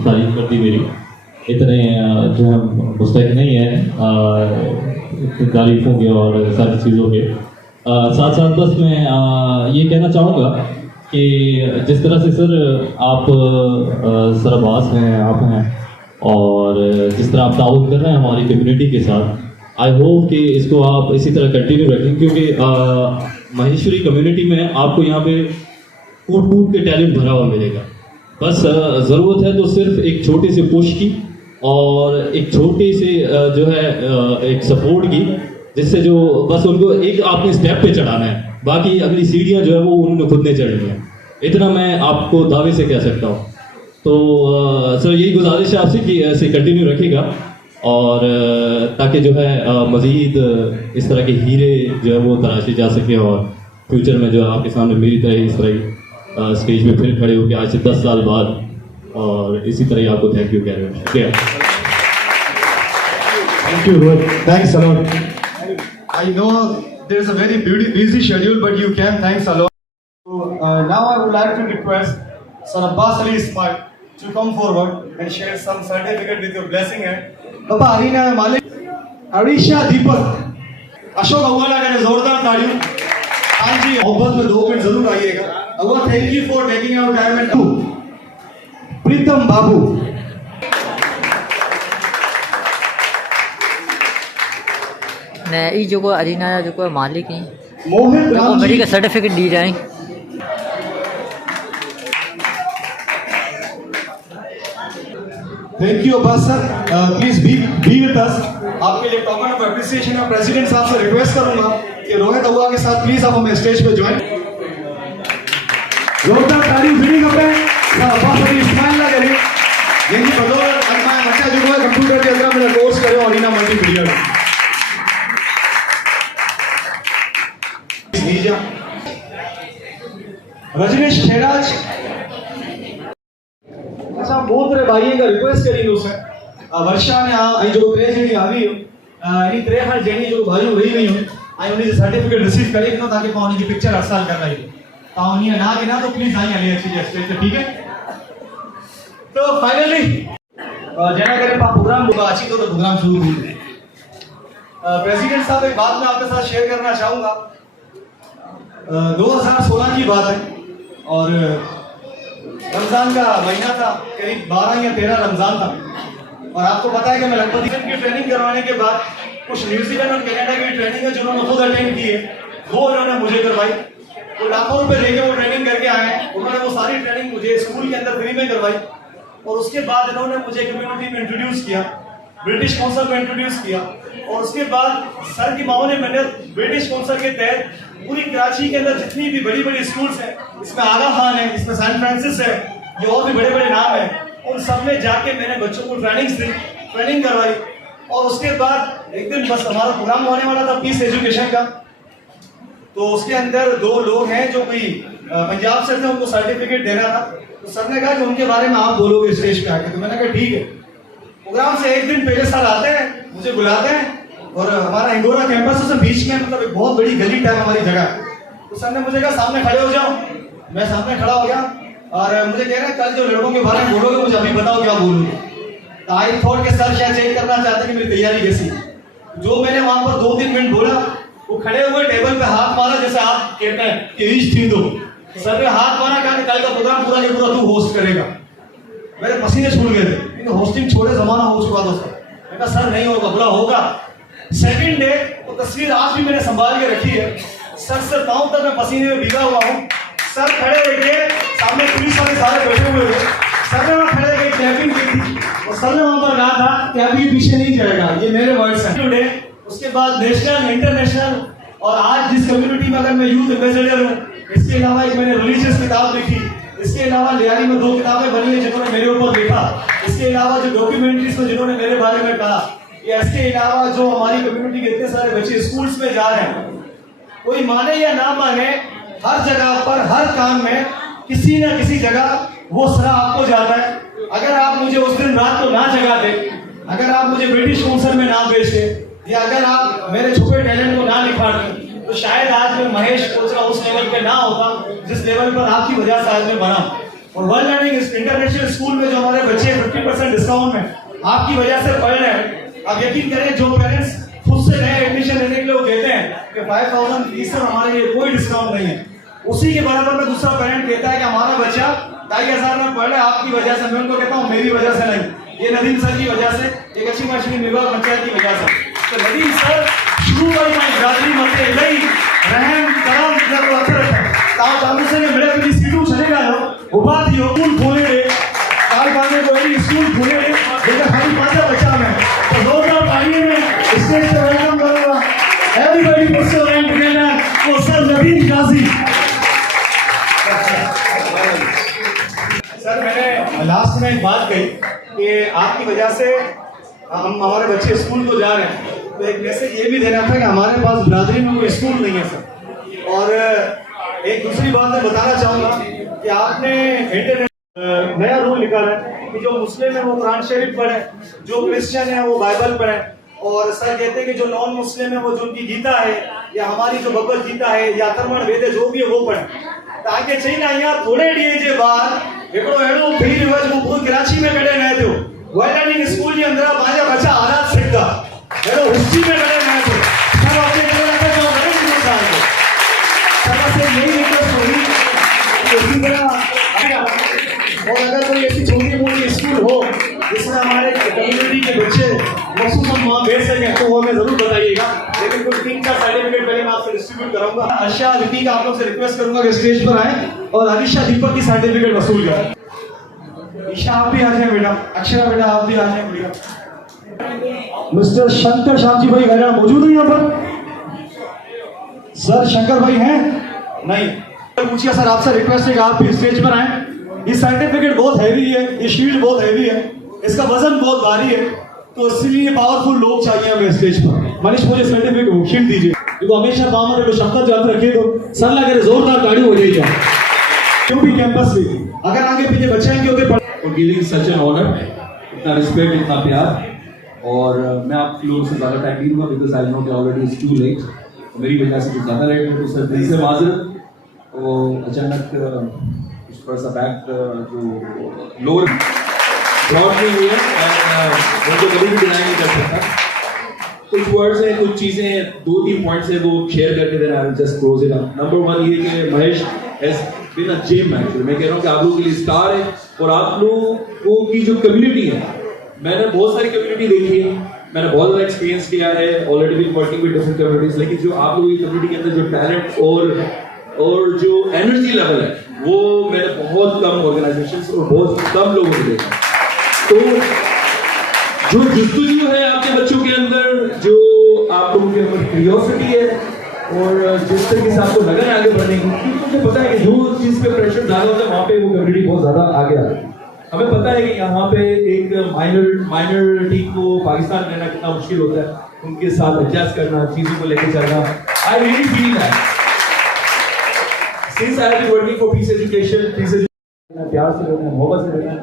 तारीफ कर दी मेरी। इतने जो है मुस्तैक नहीं है तारीफों के और सारी चीज़ों के। साथ साथ बस मैं ये कहना चाहूँगा कि जिस तरह से सर आप सरबाज हैं, आप हैं और जिस तरह आप ताउन कर रहे हैं हमारी कम्युनिटी के साथ, आई होप कि इसको आप इसी तरह कंटिन्यू रखें क्योंकि महेश्वरी कम्युनिटी में आपको यहाँ पे कूट कूट के टैलेंट भरा हुआ मिलेगा। बस ज़रूरत है तो सिर्फ एक छोटे से पुश की और एक छोटे से जो है एक सपोर्ट की, जिससे जो बस उनको एक आपने स्टेप पे चढ़ाना है, बाकी अगली सीढ़ियाँ जो है वो उन्होंने खुद ने चढ़नी है। इतना मैं आपको दावे से कह सकता हूँ। तो सर यही गुजारिश है आपसे कि ऐसे कंटिन्यू रखिएगा और ताकि जो है मज़ीद इस तरह के हीरे जो है वो तराशे जा सके और फ्यूचर में जो है आपके सामने मेरी तरह इस तरह स्टेज पे फिर खड़े होकर आज से 10 साल बाद और इसी तरह आपको थैंक यू कह रहे हैं। शुक्रिया। Thank you, Rohit. Thanks a lot. I know there is a very busy schedule, but you can. Thanks a lot. So, now I would like to request Sir Abbas Ali Ismail to come forward and share some certificate with your blessing hand. Papa Alina Malik, Arisha Deepak, Ashok Awala का जोरदार तालियों। हाँ जी, मोहब्बत में 2 minute जरूर आइएगा। अव्वा, thank you for taking out time and to प्रीतम बाबू। ने ई जो अरीना जो मालिक ही मोहित राम मेरी जी का सर्टिफिकेट दी जाए। Thank you Abbas sir, please be with us. आपके लिए टोकन ऑफ एप्रिसिएशन है। प्रेसिडेंट साहब से रिक्वेस्ट करूंगा कि रोहित अव्वा के साथ प्लीज आप हमें स्टेज पे ज्वाइन। जोरदार तारीफ फ्री कपे सर अब्बास अली इस्माइल लगे जिनकी बदौलत आज मैं बच्चा जो है कंप्यूटर के अंदर मेरा कोर्स करे और इना मल्टीमीडिया में। रजनीश खेराज अच्छा बहुत रे भाई का रिक्वेस्ट करी नो से वर्षा ने आई जो प्रेज जेडी आवी इन 63 जेडी जो भाई रही गई हो आई उन्हें सर्टिफिकेट रिसीव करे नो ताकि पानी की पिक्चर हर साल कर रही ताउनी ना के ना तो प्लीज आई ले अच्छी स्टेज पे, ठीक है। तो फाइनली जना करे प्रोग्राम होगा अच्छी तो प्रोग्राम शुरू हो गया। प्रेसिडेंट साहब एक बात मैं आपके साथ शेयर करना चाहूंगा। 2016 की बात है और रमजान का महीना था, करीब 12 या 13 रमजान था और आपको पता है कि मैं लगभग की ट्रेनिंग करवाने के बाद कुछ न्यूजीलैंड और कनाडा की ट्रेनिंग है जिन्होंने खुद अटेंड की है वो उन्होंने मुझे करवाई। वो लाखों रुपए देके वो ट्रेनिंग करके आए हैं। उन्होंने वो सारी ट्रेनिंग मुझे स्कूल के अंदर फ्री में करवाई और उसके बाद इन्होंने मुझे कम्युनिटी में इंट्रोड्यूस किया, ब्रिटिश काउंसिल में इंट्रोड्यूस किया और उसके बाद सर की माओ ने मैंने ब्रिटिश काउंसिल के तहत पूरी कराची के अंदर जितनी भी बड़ी बड़ी स्कूल्स हैं, इसमें आगा खान है, इसमें सैन फ्रांसिस है, ये और भी बड़े बड़े नाम हैं, उन सब में जाके मैंने बच्चों को ट्रेनिंग करवाई और उसके बाद एक दिन बस हमारा प्रोग्राम होने वाला था पीस एजुकेशन का। तो उसके अंदर 2 लोग हैं जो कोई पंजाब से थे, उनको सर्टिफिकेट देना था। तो सर ने कहा कि उनके बारे में आप बोलोगे स्टेज पे आके। तो मैंने कहा ठीक है। प्रोग्राम से 1 दिन पहले सर आते हैं, मुझे बुलाते हैं और हमारा इंगोरा कैंपस से बीच में मतलब एक बहुत बड़ी गली टाइप हमारी जगह है। तो सर ने मुझे कहा सामने खड़े हो जाओ। मैं सामने खड़ा हो गया और मुझे कह रहे हैं कल जो लड़कों के बारे में बोलोगे मुझे अभी बताओ क्या बोलोगे। तो आई थॉट के सर शायद चेक करना चाहते हैं कि मेरी तैयारी कैसी है। जो मैंने वहां पर 2-3 मिनट बोला, वो खड़े हुए टेबल पे हाथ मारा जैसे आप कहते हैं कि ईश थी दो। सर ने हाथ मारा, कहा कि कल का प्रोग्राम पूरा के पूरा तू होस्ट करेगा। मेरे पसीने छूट गए थे क्योंकि होस्टिंग छोड़े जमाना हो चुका था सर। मैंने कहा सर नहीं होगा। बोला होगा। सेकंड डे वो तस्वीर आज भी मैंने संभाल के रखी है। सर से पांव तक मैं पसीने में भीगा हुआ हूँ। सर खड़े बैठे, सामने पुलिस वाले सारे बैठे हुए थे। सर ने वहाँ खड़े गए, क्लैपिंग की थी और सर ने वहाँ पर कहा था कि अभी पीछे नहीं जाएगा। ये मेरे वर्ड्स हैं। टुडे उसके बाद नेशनल, इंटरनेशनल और आज जिस कम्युनिटी में अगर मैं यूथ एम्बेसडर हूँ, इसके अलावा एक मैंने रिलीजियस किताब लिखी, इसके अलावा लियारी में 2 किताबें बनी है जिन्होंने मेरे ऊपर लिखा, इसके अलावा जो डॉक्यूमेंट्रीज में जिन्होंने मेरे बारे में कहा, इसके अलावा जो हमारी कम्युनिटी के इतने सारे बच्चे स्कूल्स में जा रहे हैं, कोई माने या ना माने हर जगह पर हर काम में किसी न किसी जगह वो सलाह आपको जाता है। अगर आप मुझे उस दिन रात को ना जगा दे, अगर आप मुझे ब्रिटिश काउंसिल में ना भेजते या अगर आप मेरे छुपे टैलेंट को ना निखारते तो शायद आज मैं महेश कोचरा उस लेवल पे ना होता जिस लेवल पर आपकी वजह से आज मैं बना। और वर्ल्ड लर्निंग इंटरनेशनल स्कूल में जो हमारे बच्चे 50% डिस्काउंट में आपकी वजह से पढ़ रहे हैं। आप यकीन करें जो पेरेंट्स खुद से नए एडमिशन लेने के लिए कहते हैं कि 5000 फीस पर हमारे लिए कोई डिस्काउंट नहीं है, उसी के बराबर में दूसरा पेरेंट कहता है कि हमारा बच्चा 2500 में पढ़ रहा है आपकी वजह से। मैं उनको कहता हूँ मेरी वजह से नहीं, ये नदीम सर की वजह से, एक अच्छी मछली मेघवार पंचायत की वजह से। तो नदीम सर शुरू वाली माई बिरादरी मत नहीं रहम करम जब अथर ताऊ चालू से मिले भी सीटू चले गए हो उबा दियो स्कूल खोले रे काल बाने को एक स्कूल खोले रे लेकिन हमारी पांचा बच्चा में तो जोरदार तालियों में स्टेज पे वेलकम करूंगा everybody puts your hand together for sir Nadeem Ghazi. Sir मैंने लास्ट में एक बात कही कि आपकी वजह से हम हमारे बच्चे स्कूल को जा रहे हैं, तो एक मैसेज ये भी देना था कि हमारे पास बिरादरी में कोई स्कूल नहीं है सर। और एक दूसरी बात मैं बताना चाहूँगा कि आपने इंटरनेट नया रूल निकाला है कि जो मुस्लिम है वो कुरान शरीफ पढ़े, जो क्रिश्चियन है वो बाइबल पढ़े। और सर कहते हैं कि जो नॉन मुस्लिम है वो जो उनकी गीता है या हमारी जो भगवत गीता है या अथर्वण वेद है जो भी है वो पढ़े। ताकि चाहिए ना यहाँ थोड़े ॾींहं जे बाद हिकिड़ो अहिड़ो फ्री रिवाज वो पूरी कराची में कॾहिं न थियो। वर्ल्ड लर्निंग स्कूल जे अंदरि पंहिंजा बच्चा आराम सिखंदा, अहिड़ो हिस्ट्री में कॾहिं न थियो। सब अपने करे रखे जो घणे ॾींहं साल जो सब से यही इंटरेस्ट हुई इसी तरह। और अगर कोई ऐसी छोटी मोटी स्कूल हो जिसमें हमारे कम्युनिटी के बच्चे मखसूसन वहाँ भेज सकें तो वो हमें जरूर बताइएगा। लेकिन कुछ 3-4 सर्टिफिकेट पहले मैं आपसे डिस्ट्रीब्यूट कराऊंगा। अर्षा लिपि का आप लोग से रिक्वेस्ट करूंगा कि स्टेज पर आए और अनिशा दीपक की सर्टिफिकेट वसूल करें। ईशा आप भी आ जाए बेटा, अक्षरा बेटा आप भी आ जाए बेटा। मिस्टर शंकर शाह जी भाई वगैरह मौजूद है यहाँ पर? सर शंकर भाई हैं? नहीं। पूछिए सर आपसे रिक्वेस्ट है कि आप भी स्टेज पर आए। ये सर्टिफिकेट बहुत हैवी है, ये शील्ड बहुत हैवी है, इसका वजन बहुत भारी है, तो इसलिए पावरफुल लोग चाहिए हमें स्टेज पर। मनीष मुझे सर्टिफिकेट शील्ड दीजिए क्योंकि हमेशा दामन में शब्द याद रखिए तो सर लगे जोरदार ताड़ी हो जाएगी क्यों भी कैंपस में अगर आगे पीछे बच्चे हैं क्योंकि for giving such an honor, इतना रिस्पेक्ट, इतना प्यार। और मैं आप लोगों से ज़्यादा टाइम नहीं दूंगा बिकॉज आई नो कि ऑलरेडी इट्स टू लेट। मेरी वजह से कुछ ज़्यादा लेट है तो सर दिल से माजरत। तो अचानक कुछ थोड़ा सा बैक जो लोअर ब्रॉड नहीं हुई है उनको कभी भी डिनाई नहीं कर सकता। कुछ वर्ड्स हैं, कुछ चीज़ें, 2-3 पॉइंट्स हैं वो शेयर करके देना। I will just close it up. Number 1 ये कि Mahesh has been a gem actually. मैं कह रहा हूँ कि आप लोगों के लिए स्टार है और आप लोगों की जो कम्युनिटी है, मैंने बहुत सारी कम्युनिटी देखी है, मैंने बहुत ज़्यादा एक्सपीरियंस किया है, already been working with different communities. लेकिन जो आप लोगों की कम्युनिटी के अंदर जो टैलेंट और जो एनर्जी लेवल है वो मैंने बहुत कम ऑर्गेनाइजेशंस और बहुत कम लोगों को देखा। तो जो जस्तुजू है आपके बच्चों के अंदर, जो आप लोगों के अंदर क्यूरियोसिटी है और जिस तरीके से आपको लगन आगे बढ़ने की, क्योंकि मुझे पता है कि जो चीज़ पे प्रेशर डाला होता है वहाँ पे वो कम्युनिटी बहुत ज़्यादा आगे आ रही है। हमें पता है कि यहाँ पे एक माइनॉरिटी को पाकिस्तान रहना कितना मुश्किल होता है, उनके साथ एडजस्ट करना, चीज़ों को लेके चलना। I really feel that Since I have been working for Peace Education, प्यार से रहना है, मोहब्बत से रहना है।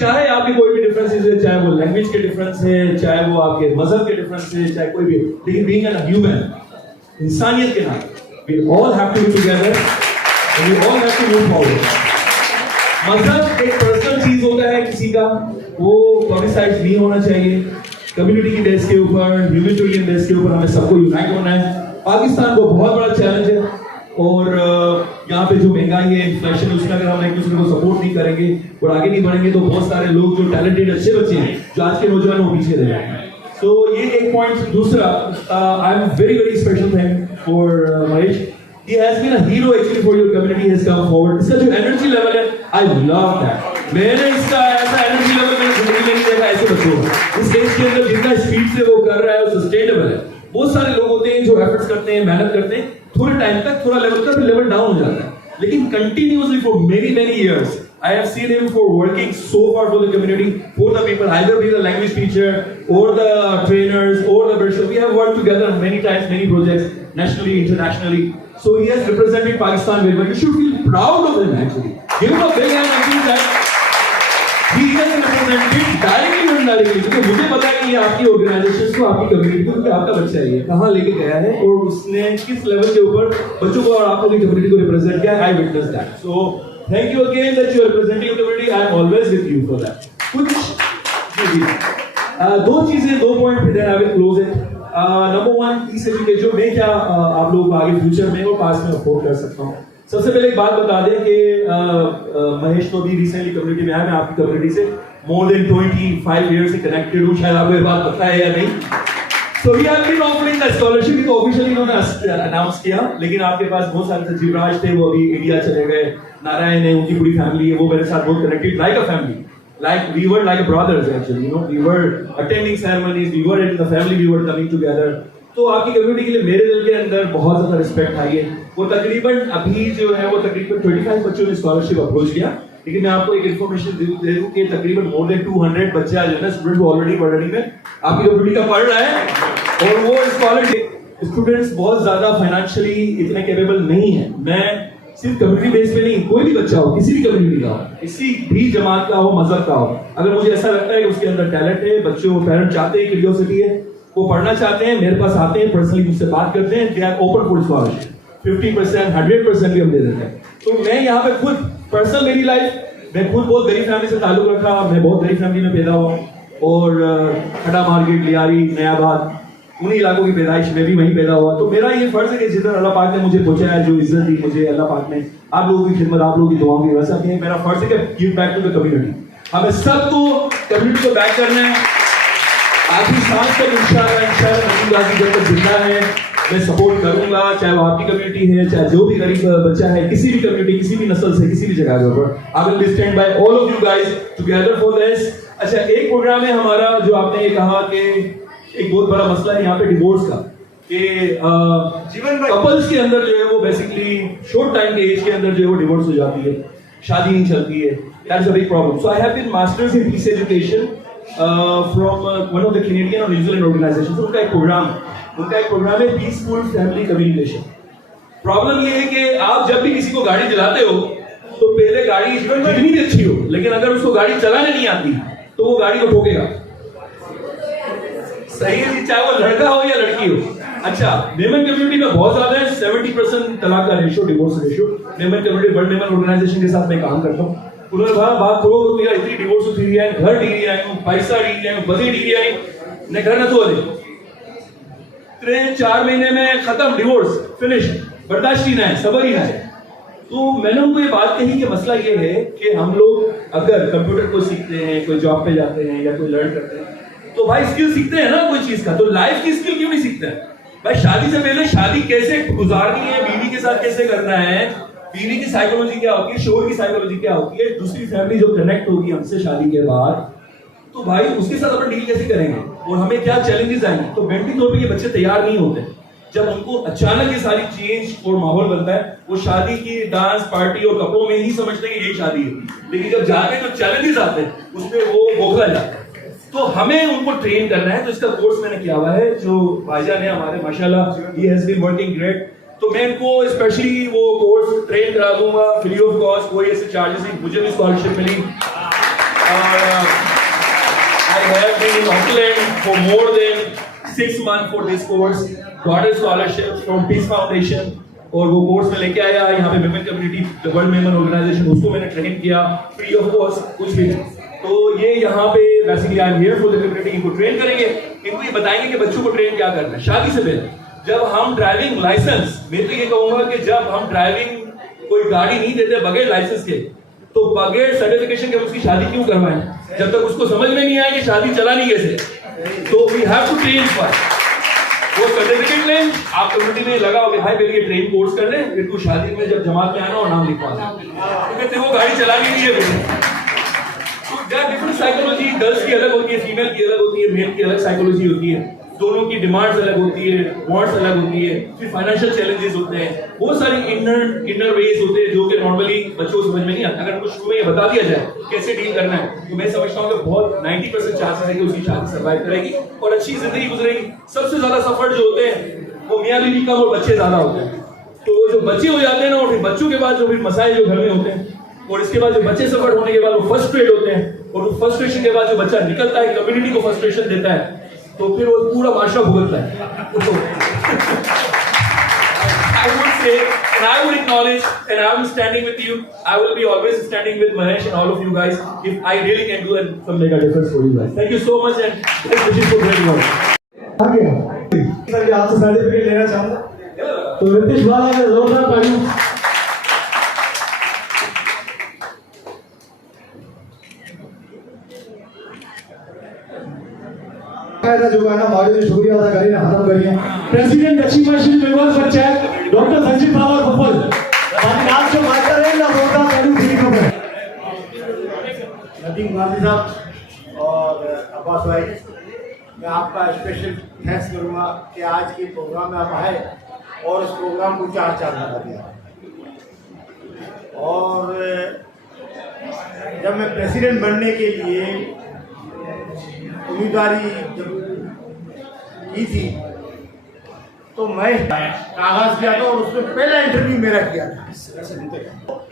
चाहे आपके कोई भी डिफरेंसेस है, चाहे वो लैंग्वेज के डिफरेंस है, चाहे वो आपके मजहब के डिफरेंस है, चाहे कोई भी, लेकिन बीइंग एन ह्यूमन, इंसानियत के नाते, we all have to be together and we all have to move forward. मजहब एक पर्सनल चीज होता है किसी का, वो पब्लिसाइज नहीं होना चाहिए। कम्युनिटी की बेस के ऊपर, ह्यूमैनिटेरियन बेस के ऊपर हमें सबको यूनाइट होना है। पाकिस्तान को बहुत बड़ा चैलेंज है और यहाँ पे जो महंगाई है, इन्फ्लेशन है, उसमें अगर हम एक दूसरे को सपोर्ट नहीं करेंगे और आगे नहीं बढ़ेंगे तो बहुत सारे लोग जो टैलेंटेड अच्छे बच्चे हैं, जो आज के नौजवान वो पीछे रह जाएंगे। सो ये एक पॉइंट। दूसरा, I am very very special thank for Mahesh. He has been a hero actually for your community. He has come forward. इसका जो एनर्जी लेवल है, I love that. मैंने इसका ऐसा एनर्जी लेवल मैंने जिंदगी में नहीं देखा ऐसे बच्चों को। इस स्टेज के अंदर जितना स्पीड से वो कर रहा है, वो सस्टेनेबल है। बहुत सारे लोग होते हैं जो एफर्ट्स करते हैं, मेहनत करते हैं, थोड़े टाइम तक थोड़ा लेवल का लेवल डाउन हो जाता है, लेकिन continuously for many years I have seen him for working so far for the community, for the people, either be the language teacher or the trainers or the bishop. We have worked together many times, many projects, nationally, internationally. So he has represented Pakistan very well. You should feel proud of him actually. Give him a big hand and feel that he has represented directly or indirectly. क्योंकि मुझे पता है कि ये आपकी organisation को, आपकी community को, क्योंकि आपका बच्चा है ये कहाँ लेके गया है और उसने किस लेवल के ऊपर बच्चों को और आप लोगों की कम्युनिटी को रिप्रेजेंट किया है। I witness that. So thank you again that you are representing your community. I am always with you for that. दो चीजें, दो पॉइंट फिर then I will close it. Number one, peace education में क्या आप लोग आगे फ्यूचर में और पास में अफोर्ड कर सकता हूँ। सबसे पहले एक बात बता दें कि महेश तो अभी रिसेंटली कम्युनिटी में आया, मैं आपकी कम्युनिटी से मोर देन 25 ईयर से कनेक्टेड हूँ, शायद आपको ये बात पता है या नहीं। So we have been offering the scholarship, तो ऑफिशियली इन्होंने अनाउंस किया, लेकिन आपके पास बहुत सारे जीवराज थे, वो अभी इंडिया चले गए, नारायण है, उनकी पूरी फैमिली है, वो मेरे साथ बहुत connected, like a family, like we were like brothers actually, you know, we were attending ceremonies, we were in the family, we were coming together. तो आपकी कम्युनिटी के लिए मेरे दिल के अंदर बहुत ज्यादा रिस्पेक्ट आई है। वो तकरीबन अभी जो है वो तकरीबन 25 बच्चों ने स्कॉलरशिप अप्रोच किया, लेकिन मैं आपको एक इन्फॉर्मेशन दे दूं कि तकरीबन मोर देन 200 बच्चे आज जो है स्टूडेंट वो ऑलरेडी पढ़ने में आपकी कम्युनिटी का पढ़ रहा है और वो स्कॉलरशिप स्टूडेंट्स बहुत ज्यादा फाइनेंशियली इतने कैपेबल नहीं है। मैं सिर्फ कम्युनिटी बेस पे नहीं, कोई भी बच्चा हो, किसी भी कम्युनिटी का हो, किसी भी जमात का हो, मजहब का हो, अगर मुझे ऐसा लगता है कि उसके अंदर टैलेंट है, बच्चों पेरेंट चाहते हैं, क्यूरियोसिटी है, वो पढ़ना चाहते हैं, मेरे पास आते हैं, पर्सनली मुझसे बात करते हैं, they are open for scholarship. 50%, 100% भी हम दे देते हैं। तो मैं यहाँ पे खुद पर्सनल मेरी लाइफ, मैं खुद बहुत गरीब फैमिली से ताल्लुक रखा, मैं बहुत गरीब फैमिली में पैदा हुआ और खड़ा मार्केट, लियारी, नयाबाद, उन्हीं इलाकों की पैदाइश में भी वहीं पैदा हुआ। तो मेरा ये फर्ज है कि जितना अल्लाह पाक ने मुझे पहुंचाया, जो इज्जत दी मुझे अल्लाह पाक ने, आप लोगों की खिदमत, आप लोगों की दुआओं की वजह से मेरा फर्ज है कि give back to the community. हमें सबको कम्युनिटी को बैक करना है। आखिरी सांस तक इंशाअल्लाह जब तक जिंदा है मैं सपोर्ट करूंगा, चाहे वो आपकी कम्युनिटी है, चाहे जो भी गरीब बच्चा है, किसी भी कम्युनिटी, किसी भी नस्ल से, किसी भी जगह के ऊपर, I will be stand by all of you guys together for this. अच्छा, एक प्रोग्राम है हमारा जो आपने ये कहा कि एक बहुत बड़ा मसला है यहाँ पे डिवोर्स का, कि जीवन कपल्स के अंदर जो है वो बेसिकली शॉर्ट टाइम के एज के अंदर जो है वो डिवोर्स हो जाती है, शादी नहीं चलती है। That is a big problem. So I have been masters in peace education from one of the Canadian और न्यूजीलैंड ऑर्गेनाइजेशन। उनका एक प्रोग्राम है पीसफुल फैमिली कम्युनिकेशन। प्रॉब्लम ये है कि आप जब भी किसी को गाड़ी चलाते हो तो पहले गाड़ी जितनी भी अच्छी हो, लेकिन अगर उसको गाड़ी चलाने नहीं आती तो वो गाड़ी को ठोकेगा। सही है, चाहे वो लड़का हो या लड़की हो। अच्छा, मेमन कम्युनिटी में बहुत ज्यादा है, 70% तलाक का ratio, divorce ratio. Memon community, world Memon organization के साथ मैं काम करता हूँ। उन्होंने कहा बात करो तो मेरा इतनी डिवोर्स होती है, घर डी रही है, पैसा डी रही है, बदी डी रही है, ने घर न तो 3-4 महीने में खत्म, डिवोर्स फिनिश, बर्दाश्त ही ना है, सबर ही ना है। तो मैंने उनको ये बात कही कि मसला ये है कि हम लोग अगर कंप्यूटर को सीखते हैं, कोई जॉब पे जाते हैं या कोई लर्न करते हैं, तो भाई स्किल सीखते हैं ना कोई चीज का, तो लाइफ की स्किल क्यों नहीं सीखते हैं भाई? शादी से पहले शादी कैसे गुजारनी है, बीवी के साथ कैसे करना है, बीवी की साइकोलॉजी क्या होती है, शोहर की साइकोलॉजी क्या होती है, दूसरी फैमिली जो कनेक्ट होगी हमसे शादी के बाद, तो भाई उसके साथ अपन डील कैसे करेंगे और हमें क्या चैलेंजेस आएंगे। तो मेंटली तौर पे ये बच्चे तैयार नहीं होते। जब उनको अचानक ये सारी चेंज और माहौल बनता है, वो शादी की डांस पार्टी और कपड़ों में ही समझते हैं कि यही शादी है, लेकिन जब जाके जो चैलेंजेस आते हैं उसमें वो बौखला जाते हैं। तो हमें उनको ट्रेन करना है। तो इसका कोर्स मैंने किया हुआ है, जो भाईजान है हमारे, माशाल्लाह, he has been working great. तो मैं इनको स्पेशली वो कोर्स ट्रेन करा दूंगा फ्री ऑफ कॉस्ट, कोई ऐसे चार्जेस नहीं, मुझे भी स्कॉलरशिप मिली। I have been in Auckland for more than 6 months for this course, got a scholarship from Peace Foundation, और वो कोर्स में लेके आया यहाँ पे women community world women organization, उसको मैंने ट्रेन किया फ्री ऑफ कॉस्ट, कुछ भी नहीं। तो ये यहाँ पे basically I am here for the community, इनको ट्रेन करेंगे, इनको ये बताएंगे कि बच्चों को ट्रेन क्या करना है। शादी से पहले जब हम ड्राइविंग लाइसेंस, मैं तो ये कहूंगा कि जब हम ड्राइविंग कोई गाड़ी नहीं देते बगैर लाइसेंस के, तो बगैर सर्टिफिकेशन के उसकी शादी क्यों करवाएं? जब तक उसको समझ में नहीं आए कि शादी चलानी कैसे, तो we have to train first. वो सर्टिफिकेट लें, आप कम्युनिटी में लगाओ कि भाई मेरे लिए ट्रेन कोर्स कर ले, फिर तू शादी में जब जमात में आना और नाम लिखवा ले, क्योंकि तेरे को गाड़ी चलानी नहीं है। तो डिफरेंट साइकोलॉजी, गर्ल्स की अलग होती है, फीमेल की अलग होती है, मेल की अलग साइकोलॉजी होती है, दोनों की डिमांड्स अलग होती है, वांट्स अलग होती है, फिर फाइनेंशियल चैलेंजेस होते हैं, बहुत सारी इनर वेज होते हैं जो कि नॉर्मली बच्चों को समझ में नहीं आता। अगर उनको शुरू में ये बता दिया जाए कैसे डील करना है, तो मैं समझता हूँ कि बहुत 90% चांसेस है कि उसकी शादी सर्वाइव करेगी और अच्छी जिंदगी गुजरेगी। सबसे ज्यादा सफर जो होते हैं वो मियां बीवी कम और बच्चे ज्यादा होते हैं। तो जो बच्चे हो जाते हैं ना, और फिर बच्चों के बाद जो फिर मसाइल जो घर में होते हैं, और इसके बाद जो बच्चे सफर होने के बाद वो फ्रस्ट्रेट होते हैं, और वो फ्रस्ट्रेशन के बाद जो बच्चा निकलता है कम्युनिटी को फ्रस्ट्रेशन देता है, तो फिर वो पूरा माशरा भुगतता है। I would say, and I would acknowledge, and I am standing with you. I will be always standing with Mahesh and all of you guys if I really can do some make a difference for you guys. Thank you so much and best wishes for great work. Sir ये आपसे certificate लेना चाहूंगा, तो रितेश वाला का जोरदार ताली। जो गाना मौजूद शुक्रिया अदा करें, खत्म करिए। प्रेसिडेंट दक्षिण पश्चिम बंगाल पंचायत डॉक्टर संजीव बाबा गोपाल नाम से बात कर रहे हैं ना, जोरदार ताली फ्री को है। नदीम गांधी साहब और अब्बास भाई, मैं आपका स्पेशल थैंक्स करूंगा कि आज के प्रोग्राम में आप आए और इस प्रोग्राम को 4 चांद लगा दिया। और जब मैं प्रेसिडेंट बनने के लिए उम्मीदवारी जब की थी, तो मैं कागज किया था और उसमें पहला इंटरव्यू मेरा किया था।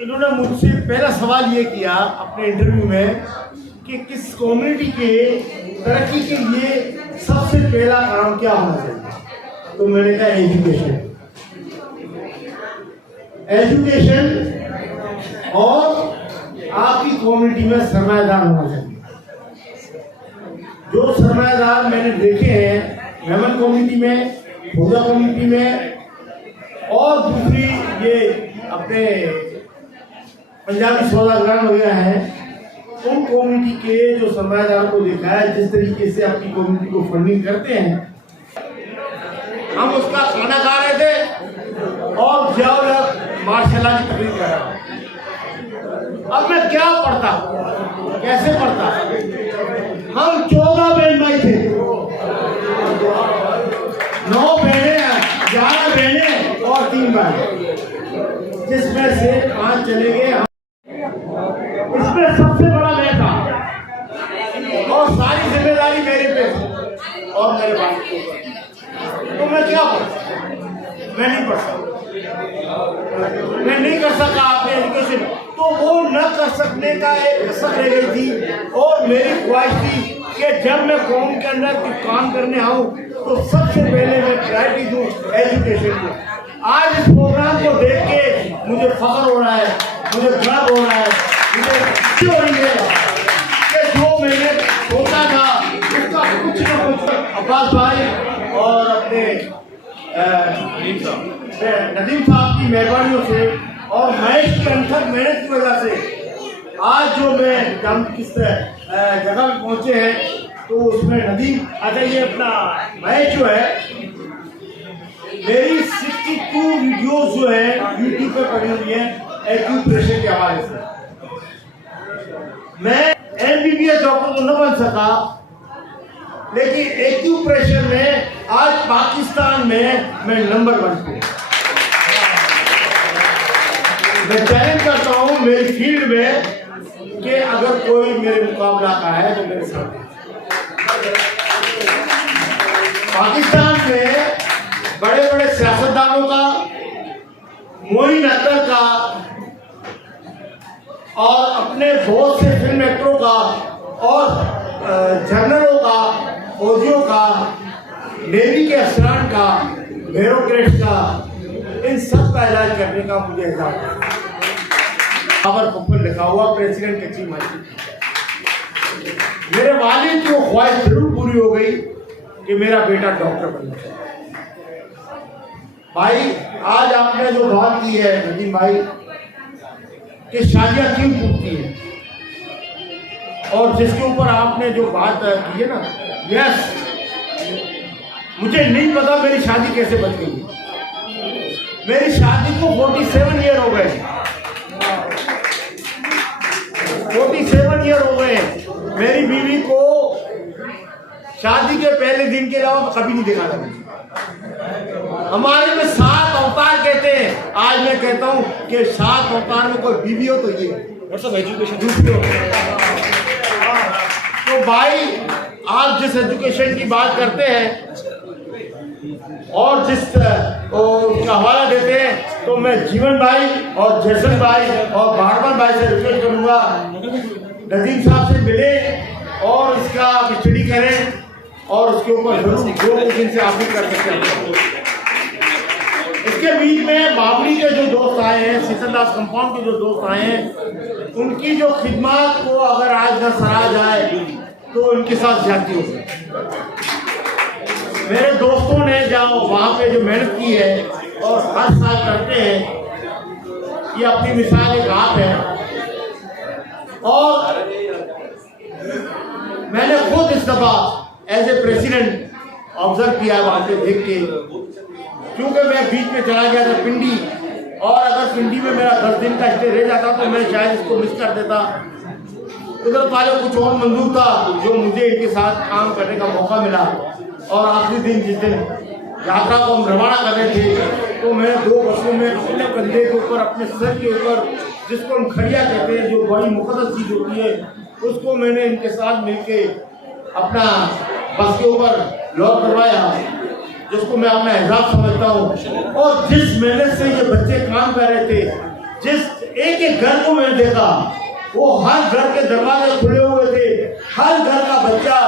इन्होंने मुझसे पहला सवाल ये किया अपने इंटरव्यू में कि किस कम्युनिटी के तरक्की के लिए सबसे पहला काम क्या होना चाहिए, तो मैंने कहा एजुकेशन। एजुकेशन और आपकी कम्युनिटी में सरमायादार होना चाहिए। जो सरमायादार मैंने देखे हैं मेमन कम्युनिटी में, फौजा कम्युनिटी में, और दूसरी ये अपने पंजाबी सौदागर वगैरह हैं, उन कम्युनिटी के जो सरमायादार को देखा है जिस तरीके से अपनी कम्युनिटी को फंडिंग करते हैं। हम उसका खाना खा रहे थे और मार्शल की तकलीफ कर रहा। अब मैं क्या पढ़ता, कैसे पढ़ता? हम 14 बहन भाई थे, 9 बहने, 11 बहने और 3 भाई, जिसमें से 5 चले गए। इसमें सबसे बड़ा मैं था और सारी जिम्मेदारी मेरे पे थी और मेरे बाप को। तो मैं क्या पढ़ता? मैं नहीं पढ़ सकता, मैं नहीं कर सका अपने एजुकेशन। तो वो न कर सकने का एक कसर रह गई थी, और मेरी ख्वाहिश थी कि जब मैं कौम के अंदर काम करने आऊँ तो सबसे पहले मैं प्रायोरिटी दूँ एजुकेशन को। आज इस प्रोग्राम को देख के मुझे फख्र हो रहा है, मुझे गर्व हो रहा है, मुझे खुशी हो रही है कि जो मैंने सोचा था उसका कुछ न कुछ अब्बास भाई और अपने नदीम साहब की मेहरबानियों से और महेश की अनथक मेहनत की वजह से आज जो मैं हम किस जगह पे पहुंचे हैं, तो उसमें नदीम, अच्छा ये अपना महेश जो है, मेरी 62 वीडियोस जो है यूट्यूब पे पड़ी हुई है एक्यूप्रेशर के हवाले से। मैं MBBS डॉक्टर तो न बन सका, लेकिन एक्यूप्रेशर में आज पाकिस्तान में मैं नंबर 1 पे। मैं चैलेंज करता हूं मेरी फील्ड में कि अगर कोई मेरे मुकाबला का है तो मेरे साथ। पाकिस्तान में बड़े बड़े सियासतदानों का मोइन अख्तर का और अपने बहुत से फिल्म एक्टरों का और जनरलों का, फौजियों का, नेवी के अफसरान का, ब्यूरोक्रेट्स का, इन सब का इलाज करने का मुझे एहसास ऊपर लिखा हुआ प्रेसिडेंट कच्ची माशी। मेरे वालिद की वो ख्वाहिश जरूर पूरी हो गई कि मेरा बेटा डॉक्टर बनना चाहिए। भाई आज आपने जो बात की है नदीम भाई कि शादियां क्यों टूटती हैं, और जिसके ऊपर आपने जो बात की है ना, यस, मुझे नहीं पता मेरी शादी कैसे बच गई। मेरी शादी को 47 ईयर हो गए, 47 ईयर हो गए। मेरी बीवी को शादी के पहले दिन के अलावा कभी नहीं देखा था। हमारे में 7 अवतार कहते हैं, आज मैं कहता हूं कि 7 अवतार में कोई बीवी हो तो ये सब एजुकेशन दूसरी हो। तो भाई आप जिस एजुकेशन की बात करते हैं और जिस का हवाला देते हैं, तो मैं जीवन भाई और जैसन भाई और बारमन भाई से रिक्वेस्ट करूंगा, नदीम साहब से मिले और इसका स्टडी करें और उसके ऊपर जरूर जो कुछ इनसे आप भी कर सकते हैं। इसके बीच में बाबरी के जो दोस्त आए हैं, शीतलदास कंपाउंड के जो दोस्त आए हैं, उनकी जो खिदमत को अगर आज न सराहा जाए तो उनके साथ ज्यादती हो। मेरे दोस्तों ने जहाँ वहाँ पे जो मेहनत की है और हर साल करते हैं, ये अपनी मिसाल एक आप है। और मैंने खुद इस दफा एज ए प्रेसिडेंट ऑब्जर्व किया वहाँ से देख के, क्योंकि मैं बीच में चला गया था पिंडी, और अगर पिंडी में मेरा 10 दिन का स्टे रह जाता तो मैं शायद इसको मिस कर देता। उधर वाले कुछ और मंजूर था जो मुझे इनके साथ काम करने का मौका मिला, और आखिरी दिन जिस दिन यात्रा को हम रवाना कर रहे थे तो मैं 2 बसों में अपने कंधे के ऊपर, अपने सर के ऊपर, जिसको हम खड़िया कहते हैं, जो बड़ी मुकद्दस चीज होती है, उसको मैंने इनके साथ मिलके अपना बस के ऊपर लॉक करवाया, जिसको मैं अपना एहसास समझता हूँ। और जिस मेहनत से ये बच्चे काम कर रहे थे, जिस एक एक घर को मैंने देखा, वो हर घर के दरवाजे खुले हुए थे, हर घर का बच्चा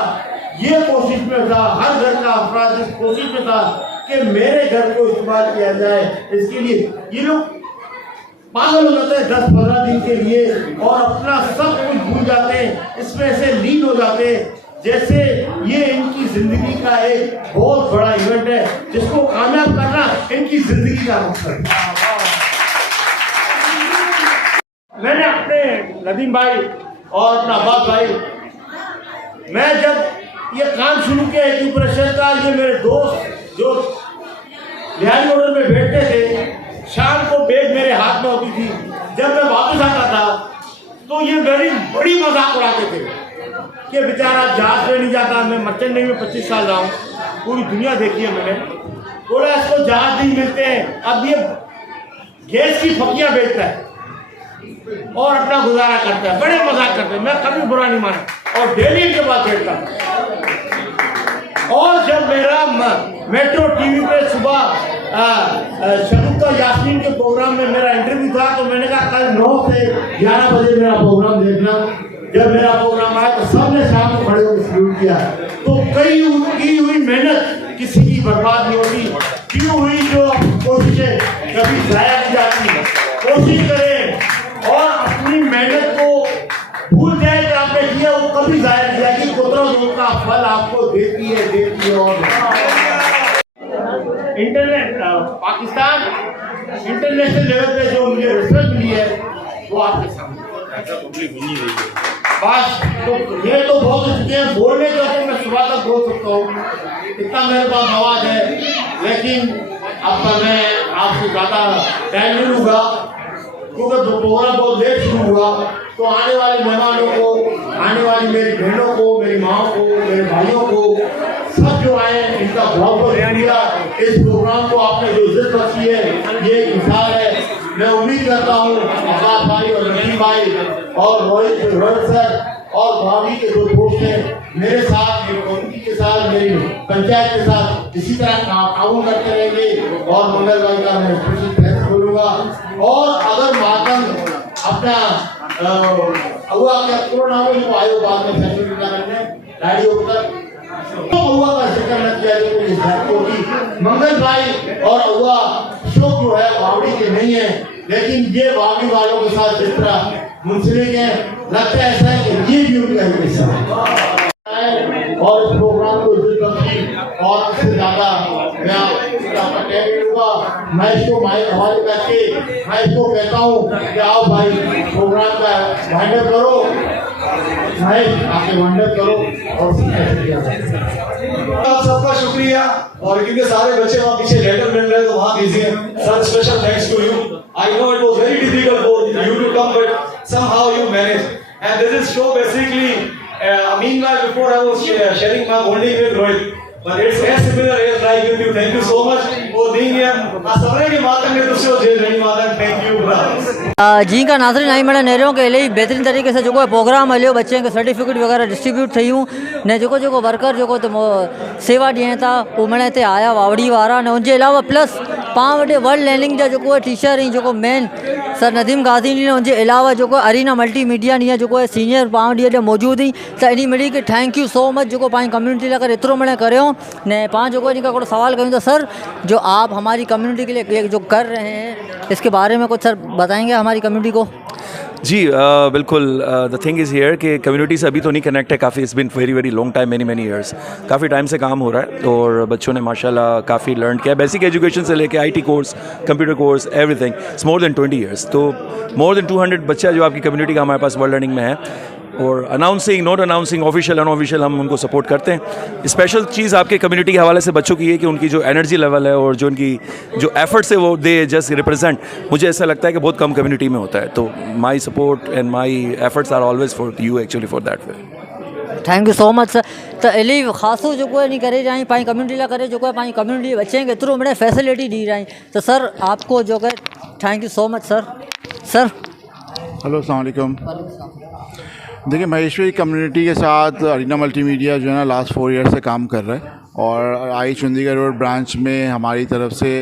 ये कोशिश में था, हर घर का अफराद इस कोशिश में था कि मेरे घर को इस्तेमाल किया जाए। इसके लिए ये लोग पागल हो जाते हैं 10-15 दिन के लिए और अपना सब कुछ भूल जाते हैं, इसमें से लीन हो जाते हैं, जैसे ये इनकी जिंदगी का एक बहुत बड़ा इवेंट है, जिसको कामयाब करना इनकी जिंदगी का मकसद है। मैंने अपने नदीम भाई और अपना अब्बास भाई, मैं जब ये काम शुरू किया एक्यूप्रेशर का, ये मेरे दोस्त जो बिहारी होटल में बैठते थे, शाम को बैग मेरे हाथ में होती थी, जब मैं वापस आता था तो ये मेरी बड़ी मजाक उड़ाते थे कि बेचारा जहाज में नहीं जाता। मैं मर्चेंट नेवी में 25 साल रहा हूँ, पूरी दुनिया देखी है मैंने। बोला इसको जहाज नहीं मिलते हैं, अब ये गैस की फकियाँ बेचता है और अपना गुजारा करता है, बड़े मजाक करते हैं। मैं कभी बुरा नहीं माना और डेली इनके पास बैठता। और जब मेरा मेट्रो टीवी पे सुबह शगुफ्ता यास्मीन के प्रोग्राम में मेरा इंटरव्यू था, तो मैंने कहा कल 9 से 11 बजे मेरा प्रोग्राम देखना। जब मेरा प्रोग्राम आया तो सबने शाम को खड़े होकर सल्यूट किया। तो की हुई मेहनत किसी की बर्बाद नहीं होती, की हुई जो कोशिशें कभी जाया नहीं जाती। कोशिश करें और अपनी मेहनत को भूल जाए कि आपने किया, वो कभी जाया नहीं जाएगी। कुदरत का फल आपको देती है। और इंटरनेट पाकिस्तान इंटरनेशनल लेवल पे जो मुझे रिसर्च मिली है वो आपके सामने बस। तो ये तो बहुत चुके हैं, बोलने के तो मैं सुबह तक बोल सकता हूँ, इतना मेरे पास आवाज है, लेकिन अब मैं आपसे ज़्यादा टाइम नहीं लूँगा क्योंकि प्रोग्राम बहुत लेट शुरू हुआ। तो आने वाले मेहमानों को, आने वाली मेरी बहनों को, मेरी माँ को, मेरे भाइयों को, सब जो आए इनका बहुत बहुत शुक्रिया। इस प्रोग्राम को आपने जो इज्जत बख्शी है ये एक मिसाल है। मैं उम्मीद करता हूँ अब्बास भाई और नदीम भाई और रोहित सर और भाभी के जो दोस्त हैं मेरे साथ, मेरी कम्युनिटी के साथ, मेरी पंचायत के साथ इसी तरह ताउन करते रहेंगे। और मंगल भाई का मैं स्पेशल थैंक्स बोलूँगा। होगा। और अगर मातंग अपना हुआ क्या करो नाम है जो आयो बाद में फैसले करने गाड़ी ऊपर तो हुआ का जिक्र न किया जो इस धरती की मंगल भाई और हुआ शोक जो है बावड़ी के नहीं है, लेकिन ये बावड़ी वालों के साथ जिस तरह मुंसलिक है, लगता है ऐसा है कि ये भी उनका ही हिस्सा है। और इस प्रोग्राम को और इससे ज्यादा मैं आपका टैग दूंगा। मैं इसको माइक हवाले करके मैं इसको कहता हूँ कि आओ भाई प्रोग्राम का वाइंडअप करो, मैं आके वाइंडअप करो और आप सबका शुक्रिया। और क्योंकि सारे बच्चे वहाँ पीछे लेटर मिल रहे हैं तो वहाँ भेजिए। Sir special thanks to you. I know it was very difficult for you to come but somehow you managed and this is show basically meanwhile before I was sharing my bonding with Rohit but it's as similar as like with you. Thank you so much for being here. सबने के मातंग ने तुझसे जे नहीं Matang thank you brother. जी का नाज़रीन आई मैंने नेरों के लिए बेहतरीन तरीके से जो प्रोग्राम हलियो बच्चे के सर्टिफिकेट वगैरह डिस्ट्रीब्यूट थियूं ने जो वर्कर जो सेवा ॾियनि था उहे मैंने हिते आया वावड़ी वारा ने उनके अलावा प्लस पाण वटि वर्ल्ड लर्निंग जा जो टीचर ऐं जो मेन सर नदीम गाज़ी ने उनके अलावा जो अरीना मल्टीमीडिया नी जो सीनियर पाण ॾींहं मौजूद हुई त इन मिली के थैंक यू सो मच जो पाण कम्युनिटी लाइ करे एतिरो मैंने करियो ने पाण जो इन का सवाल कयूं तो सर जो आप हमारी कम्युनिटी के लिए जो कर रहे हैं इसके बारे में कुछ सर बताएंगे हमारी कम्युनिटी को? जी बिल्कुल। द थिंग इज़ हियर कि कम्युनिटी से अभी तो नहीं कनेक्ट है, काफ़ी it's been very very long time, many years, काफ़ी टाइम से काम हो रहा है और बच्चों ने माशाल्लाह काफ़ी लर्न किया, बेसिक एजुकेशन से लेके IT course, computer course, everything. It's more than 20 years. तो मोर देन 200 बच्चा जो आपकी कम्युनिटी का हमारे पास वर्ल्ड लर्निंग में है और announcing not announcing official unofficial हम उनको सपोर्ट करते हैं। स्पेशल चीज़ आपके कम्युनिटी के हवाले से बच्चों की है कि उनकी जो एनर्जी लेवल है और जो उनकी जो एफर्ट्स है वो दे जस्ट रिप्रेजेंट, मुझे ऐसा लगता है कि बहुत कम कम्युनिटी में होता है। तो my support and my efforts are always for you actually for that way. Thank you so much sir. तो एली ख़ासो जो नहीं करे जाए पाई कम्युनिटी ला करे जो पाई कम्युनिटी बच्चे के एतिरो मैंने फैसिलिटी दी रही तो सर आपको जो thank you so much sir. Sir hello अस्सलाम वालेकुम। देखिए महेश्वरी कम्युनिटी के साथ अरीना मल्टीमीडिया जो है ना लास्ट 4 ईयर से काम कर रहा है और आई चंडीगढ़ रोड ब्रांच में हमारी तरफ से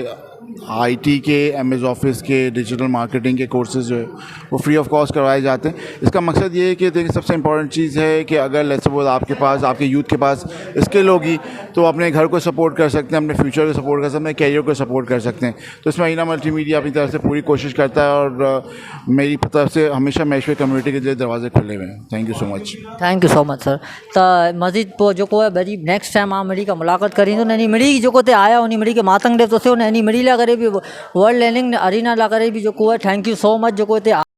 IT के MS ऑफिस के डिजिटल मार्केटिंग के कोर्सेज़ जो है वो फ्री ऑफ कॉस्ट करवाए जाते हैं। इसका मकसद ये है कि देखिए सबसे इम्पॉर्टेंट चीज़ है कि अगर लेट्स सपोज आपके पास आपके यूथ के पास स्किल होगी तो अपने घर को सपोर्ट कर सकते हैं, अपने फ्यूचर को सपोर्ट कर सकते हैं, अपने कैरियर को सपोर्ट कर सकते हैं। तो इसमें अरीना मल्टीमीडिया अपनी तरफ से पूरी कोशिश करता है और मेरी तरफ से हमेशा महेश्वरी कम्युनिटी के लिए दरवाजे खुले हुए हैं। Thank you so much. Thank you so much sir. तो मज़ीद जो वरी नेक्स्ट टाइम आप मिड़ी का मुलाक़ात करींदो ने मिड़ी जो आया उन मिड़ी के मातंग देव तो मिड़ी ला करे भी वर्ल्ड लर्निंग अरीना ला करे भी जो थैंक यू सो मच जो